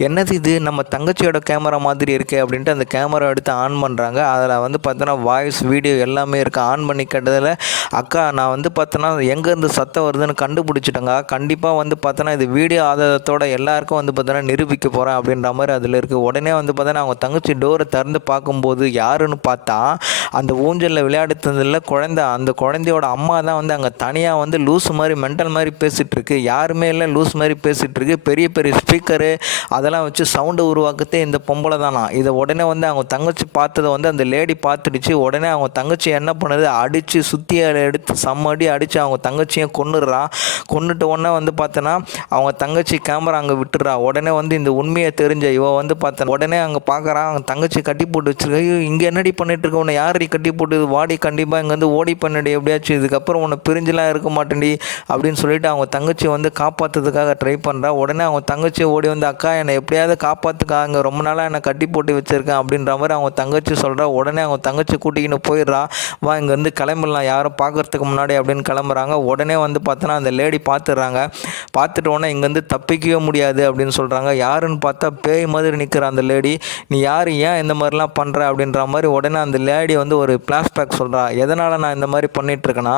என்னது இது நம்ம தங்கச்சியோட கேமரா மாதிரி இருக்குது அப்படின்ட்டு அந்த கேமரா எடுத்து ஆன் பண்ணுறாங்க. பண்ணுறாங்க. அதில் வந்து பார்த்தோன்னா வாய்ஸ் வீடியோ எல்லாமே இருக்குது. ஆன் பண்ணி கேட்டதில் அக்கா நான் வந்து பார்த்தோன்னா எங்கேருந்து சத்தம் வருதுன்னு கண்டுபிடிச்சிட்டேங்க. கண்டிப்பாக வந்து பார்த்தோன்னா இது வீடியோ ஆதாரத்தோட எல்லாருக்கும் வந்து பார்த்தோன்னா நிரூபிக்க போகிறேன் அப்படின்ற மாதிரி அதில் இருக்குது. உடனே வந்து பார்த்தோன்னா அவங்க தங்கச்சி டோரை திறந்து பார்க்கும்போது யாருன்னு பார்த்தா அந்த ஊஞ்சலில் விளையாடுறதுல அந்த குழந்தையோட அம்மா தான் வந்து அங்கே தனியாக வந்து லூஸ் மாதிரி மென்டல் மாதிரி பேசிகிட்டு இருக்கு. யாருமே இல்லை, லூஸ் மாதிரி பேசிகிட்டு இருக்கு. பெரிய பெரிய ஸ்பீக்கரு அதெல்லாம் வச்சு சவுண்டு உருவாக்கத்தே இந்த பொம்பளை தானா. இதை உடனே வந்து அவங்க தங்கச்சி பார்த்ததை வந்து அந்த லேடி பார்த்துடுச்சு. உடனே அவங்க தங்கச்சி என்ன பண்ணுது, அடித்து சுத்தியால் எடுத்து செம்மடி அடித்து அவங்க தங்கச்சியை கொன்னுட்டு உடனே வந்து பார்த்தோன்னா அவங்க தங்கச்சி கேமரா அங்கே விட்டுறா. உடனே வந்து இந்த உண்மையை தெரிஞ்ச இவ வந்து பார்த்தா உடனே அங்கே பார்க்குறான் அவங்க தங்கச்சி கட்டி போட்டு வச்சிருக்க. ஐயோ இங்கே என்னடி பண்ணிட்டு இருக்க, உன்னை யாரடி கட்டி போட்டு வாடி, கண்டிப்பாக இங்கே வந்து ஓடி பண்ணடி எப்படியாச்சும், இதுக்கப்புறம் உன்னை பிரிஞ்சுலாம் இருக்க மாட்டேன்டி அப்படின்னு சொல்லிட்டு அவங்க தங்கச்சி வந்து காப்பாற்றுறதுக்காக ட்ரை பண்ணுறா. உடனே அவங்க தங்கச்சி ஓடி வந்து அக்கா என்னை எப்படியாவது காப்பாற்றுக்கா, இங்கே ரொம்ப நாளாக என்னை கட்டி போட்டு வச்சுருக்கேன் அப்படின்ற மாதிரி அவங்க தங்கச்சி சொல்கிறா. உடனே அவங்க தங்கச்சி கூட்டிக்கின்னு போயிடுறா. வா இங்கேருந்து கிளம்பிடலாம் யாரும் பார்க்குறதுக்கு முன்னாடி அப்படின்னு கிளம்புறாங்க. உடனே வந்து பார்த்தோன்னா அந்த லேடி பார்த்துடுறாங்க. பார்த்துட்டு உடனே இங்கேருந்து தப்பிக்கவே முடியாது அப்படின்னு சொல்கிறாங்க. யாருன்னு பார்த்தா பேய் மாதிரி நிற்கிற அந்த லேடி. நீ யார், ஏன் இந்த மாதிரிலாம் பண்ணுற அப்படின்ற மாதிரி உடனே அந்த லேடி வந்து ஒரு ஃப்ளாஷ்பேக் சொல்கிறா. எதனால் நான் இந்த மாதிரி பண்ணிகிட்ருக்கேன்னா,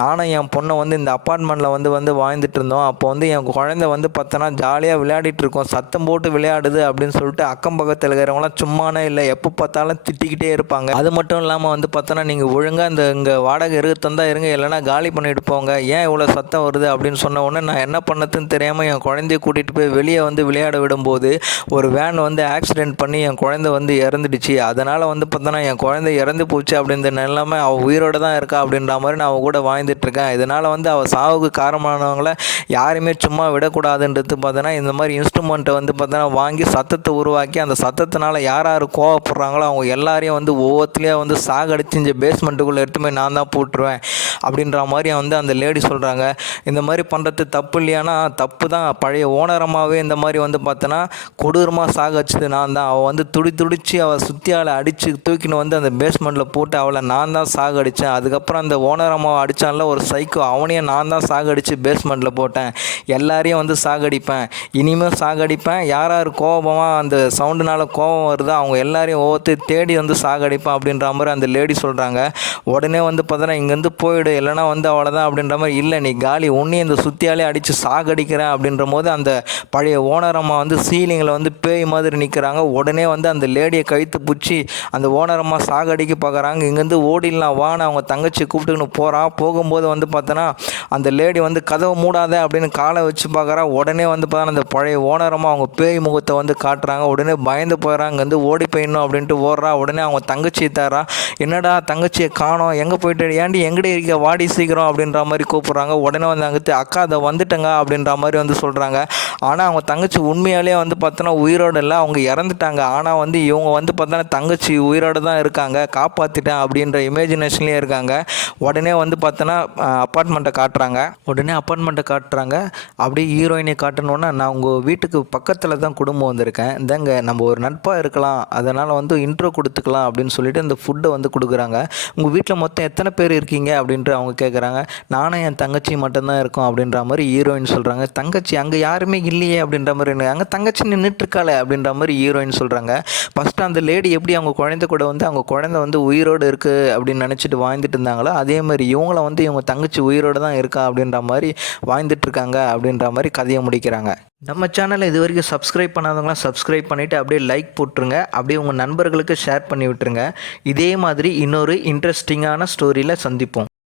நானும் என் பொண்ணை வந்து இந்த அப்பார்ட்மெண்ட்டில் வந்து வாழ்ந்துட்டு இருந்தோம். அப்போ வந்து என் குழந்தை வந்து பார்த்தோன்னா ஜாலியாக விளையாடிட்டு இருக்கோம், சத்தம் போட்டு விளையாடுது அப்படின்னு சொல்லிட்டு அக்கம் பக்கத்தில் இருக்கிறவங்களாம் சும்மானே இல்லை, எப்போ பார்த்தாலும் திட்டிக்கிட்டே இருப்பாங்க. அது மட்டும் இல்லாமல் வந்து பார்த்தோன்னா நீங்கள் ஒழுங்காக இங்கே வாடகை தந்தா இருங்க, இல்லைனா காலி பண்ணிட்டு போங்க, ஏன் இவ்வளோ சத்தம் வருது அப்படின்னு சொன்ன உடனே நான் என்ன பண்ணதுன்னு தெரியாமல் என் குழந்தைய கூட்டிகிட்டு போய் வெளியே வந்து விளையாட விடும்போது ஒரு வேன் வந்து ஆக்சிடென்ட் பண்ணி என் குழந்தை வந்து இறந்துடுச்சு. அதனால் வந்து பார்த்தோன்னா என் குழந்தை இறந்து போச்சு அப்படின்ற நிலைமை, அவள் உயிரோடு தான் இருக்கா அப்படின்ற மாதிரி நான் அவள் கூட வாழ்ந்துட்டுருக்கேன். இதனால் வந்து அவள் சாவுக்கு காரணமானவங்கள யாருமே சும்மா விடக்கூடாதுன்றது பார்த்தோன்னா இந்த மாதிரி இன்ஸ்ட்ருமெண்ட்டை வந்து பார்த்தோன்னா வாங்கி சத்தத்தை உருவாக்கி அந்த சத்தத்தினால யார் யார் கோவப்படுறாங்களோ அவங்க எல்லாரையும் வந்து ஒவ்வொருத்துலேயே வந்து சாகடிச்சு இந்த பேஸ்மெண்ட்டுக்குள்ளே எடுத்துமே நான் தான் போட்டுருவேன் அப்படின்ற மாதிரி வந்து அந்த லேடி சொல்கிறாங்க. இந்த மாதிரி பண்ணுறது தப்பு இல்லையானா தப்பு தான். பழைய ஓனரமாகவே இந்த மாதிரி வந்து பார்த்தோன்னா கொடூரமாக சாகடிச்சது நான் தான். அவள் வந்து துடிச்சு அவள் சுத்தியால் அடித்து தூக்கின்னு வந்து அந்த பேஸ்மெண்ட்டில் போட்டு அவளை நான் தான் சாகடித்தேன். அதுக்கப்புறம் அந்த ஓனரமாவை அடித்தான்ல ஒரு சைக்கோ, அவனையும் நான் தான் சாகடித்து பேஸ்மெண்ட்டில் போட்டேன். எல்லாரையும் வந்து சாகடிப்பேன், இனிமேல் சாகடிப்பேன். யார் யார் கோபமாக அந்த சவுண்டுனால கோபம் வருதோ அவங்க எல்லாரையும் ஒவ்வொருத்தர் தேடி வந்து சாகடிப்பேன் அப்படின்ற மாதிரி அந்த லேடி சொல்கிறாங்க. உடனே வந்து பார்த்தோன்னா இங்கேருந்து போயிடு, இல்லைனா வந்து அவ்வளோதான் அப்படின்ற மாதிரி. இல்லை நீ காலி, உன்னையும் இந்த சுத்தியாலே அடித்து சாகடிக்கிறேன் அப்படின்ற போது அந்த பழைய ஓனரம்மா வந்து சீலிங்கில் வந்து பேய் மாதிரி நிற்கிறாங்க. உடனே வந்து அந்த லேடியை கழுத்து பிடிச்சி அந்த ஓனரம்மா சாகடிக்க பார்க்குறாங்க. இங்கேருந்து ஓடிடலாம் வான்னு அவங்க தங்கச்சி கூப்பிட்டுக்கின்னு போகும்போது வந்து பார்த்தோன்னா அந்த லேடி வந்து கதவை மூடாத அப்படின்னு காலை வச்சு பார்க்குறா. உடனே வந்து பார்த்தோன்னா அந்த பழைய ஓனரம்மா அவங்க பேய் முகத்தை வந்து காட்டுறாங்க. உடனே பயந்து போயிடறாங்க, இங்கேருந்து ஓடி போயிடணும் அப்படின்ட்டு ஓடுறா. உடனே அவங்க தங்கச்சி தரா, என்னடா தங்கச்சியை காணோம், எங்கே போயிட்டு, ஏன்டி எங்கடி இருக்க, வாடி சீக்கிரம் அப்படின்ற மாதிரி கூப்பிட்றாங்க. உடனே வந்து அங்கே அக்கா அதை வந்துட்டங்க அப்படின்ற மாதிரி வந்து சொல்கிறாங்க. ஆனால் அவங்க தங்கச்சி உண்மையாலே வந்து பார்த்தோன்னா உயிரோடு இல்லை, அவங்க இறந்துட்டாங்க. ஆனால் வந்து இவங்க வந்து பார்த்தோன்னா தங்கச்சி உயிரோடு தான் இருக்காங்க, காப்பாற்றிட்டேன் அப்படின்ற இமேஜினேஷன்லேயே இருக்காங்க. உடனே வந்து பார்த்தோன்னா அப்பார்ட்மெண்ட்டை காட்டுறாங்க. அப்படியே ஹீரோயினை காட்டணுன்னா, நான் உங்கள் வீட்டுக்கு பக்கத்தில் தான் குடும்பம் வந்திருக்கேன், இந்தாங்க நம்ம ஒரு நட்பாக இருக்கலாம், அதனால் வந்து இன்ட்ரோ கொடுத்துக்கலாம் அப்படின்னு சொல்லிட்டு இந்த ஃபுட்டை வந்து கொடுக்குறாங்க. உங்கள் வீட்டில் மொத்தம் எத்தனை பேர் இருக்கீங்க அப்படின்ட்டு அவங்க கேட்குறாங்க. நானும் என் தங்கச்சி மட்டும்தான் இருக்கோம் அப்படின்ற மாதிரி ஹீரோயின் சொல்கிறாங்க. தங்கச்சி அங்கே யாருமே இல்லையே அப்படின்ற மாதிரி, அங்கே தங்கச்சி நின்றுட்டுருக்காளே அப்படின்ற மாதிரி ஹீரோயின் சொல்கிறாங்க. ஃபஸ்ட்டு அந்த லேடி எப்படி அவங்க குழந்தை கூட வந்து அவங்க குழந்தை வந்து உயிரோடு இருக்குது அப்படின்னு நினச்சிட்டு வாழ்ந்துட்டு இருந்தாங்களோ அதே மாதிரி இவங்கள வந்து இவங்க தங்கச்சி உயிரோடு தான் இருக்கா அப்படின்ற மாதிரி வாழ்ந்துட்டுருக்காங்க அப்படின்ற மாதிரி கதையை முடிக்கிறாங்க. நம்ம சேனலை இது வரைக்கும் சப்ஸ்கிரைப் பண்ணாதவங்களாம் சப்ஸ்கிரைப் பண்ணிவிட்டு அப்படியே லைக் போட்டுருங்க, அப்படியே உங்கள் நண்பர்களுக்கு ஷேர் பண்ணி விட்டுருங்க. இதே மாதிரி இன்னொரு இன்ட்ரெஸ்டிங்கான ஸ்டோரியில் சந்திப்போம்.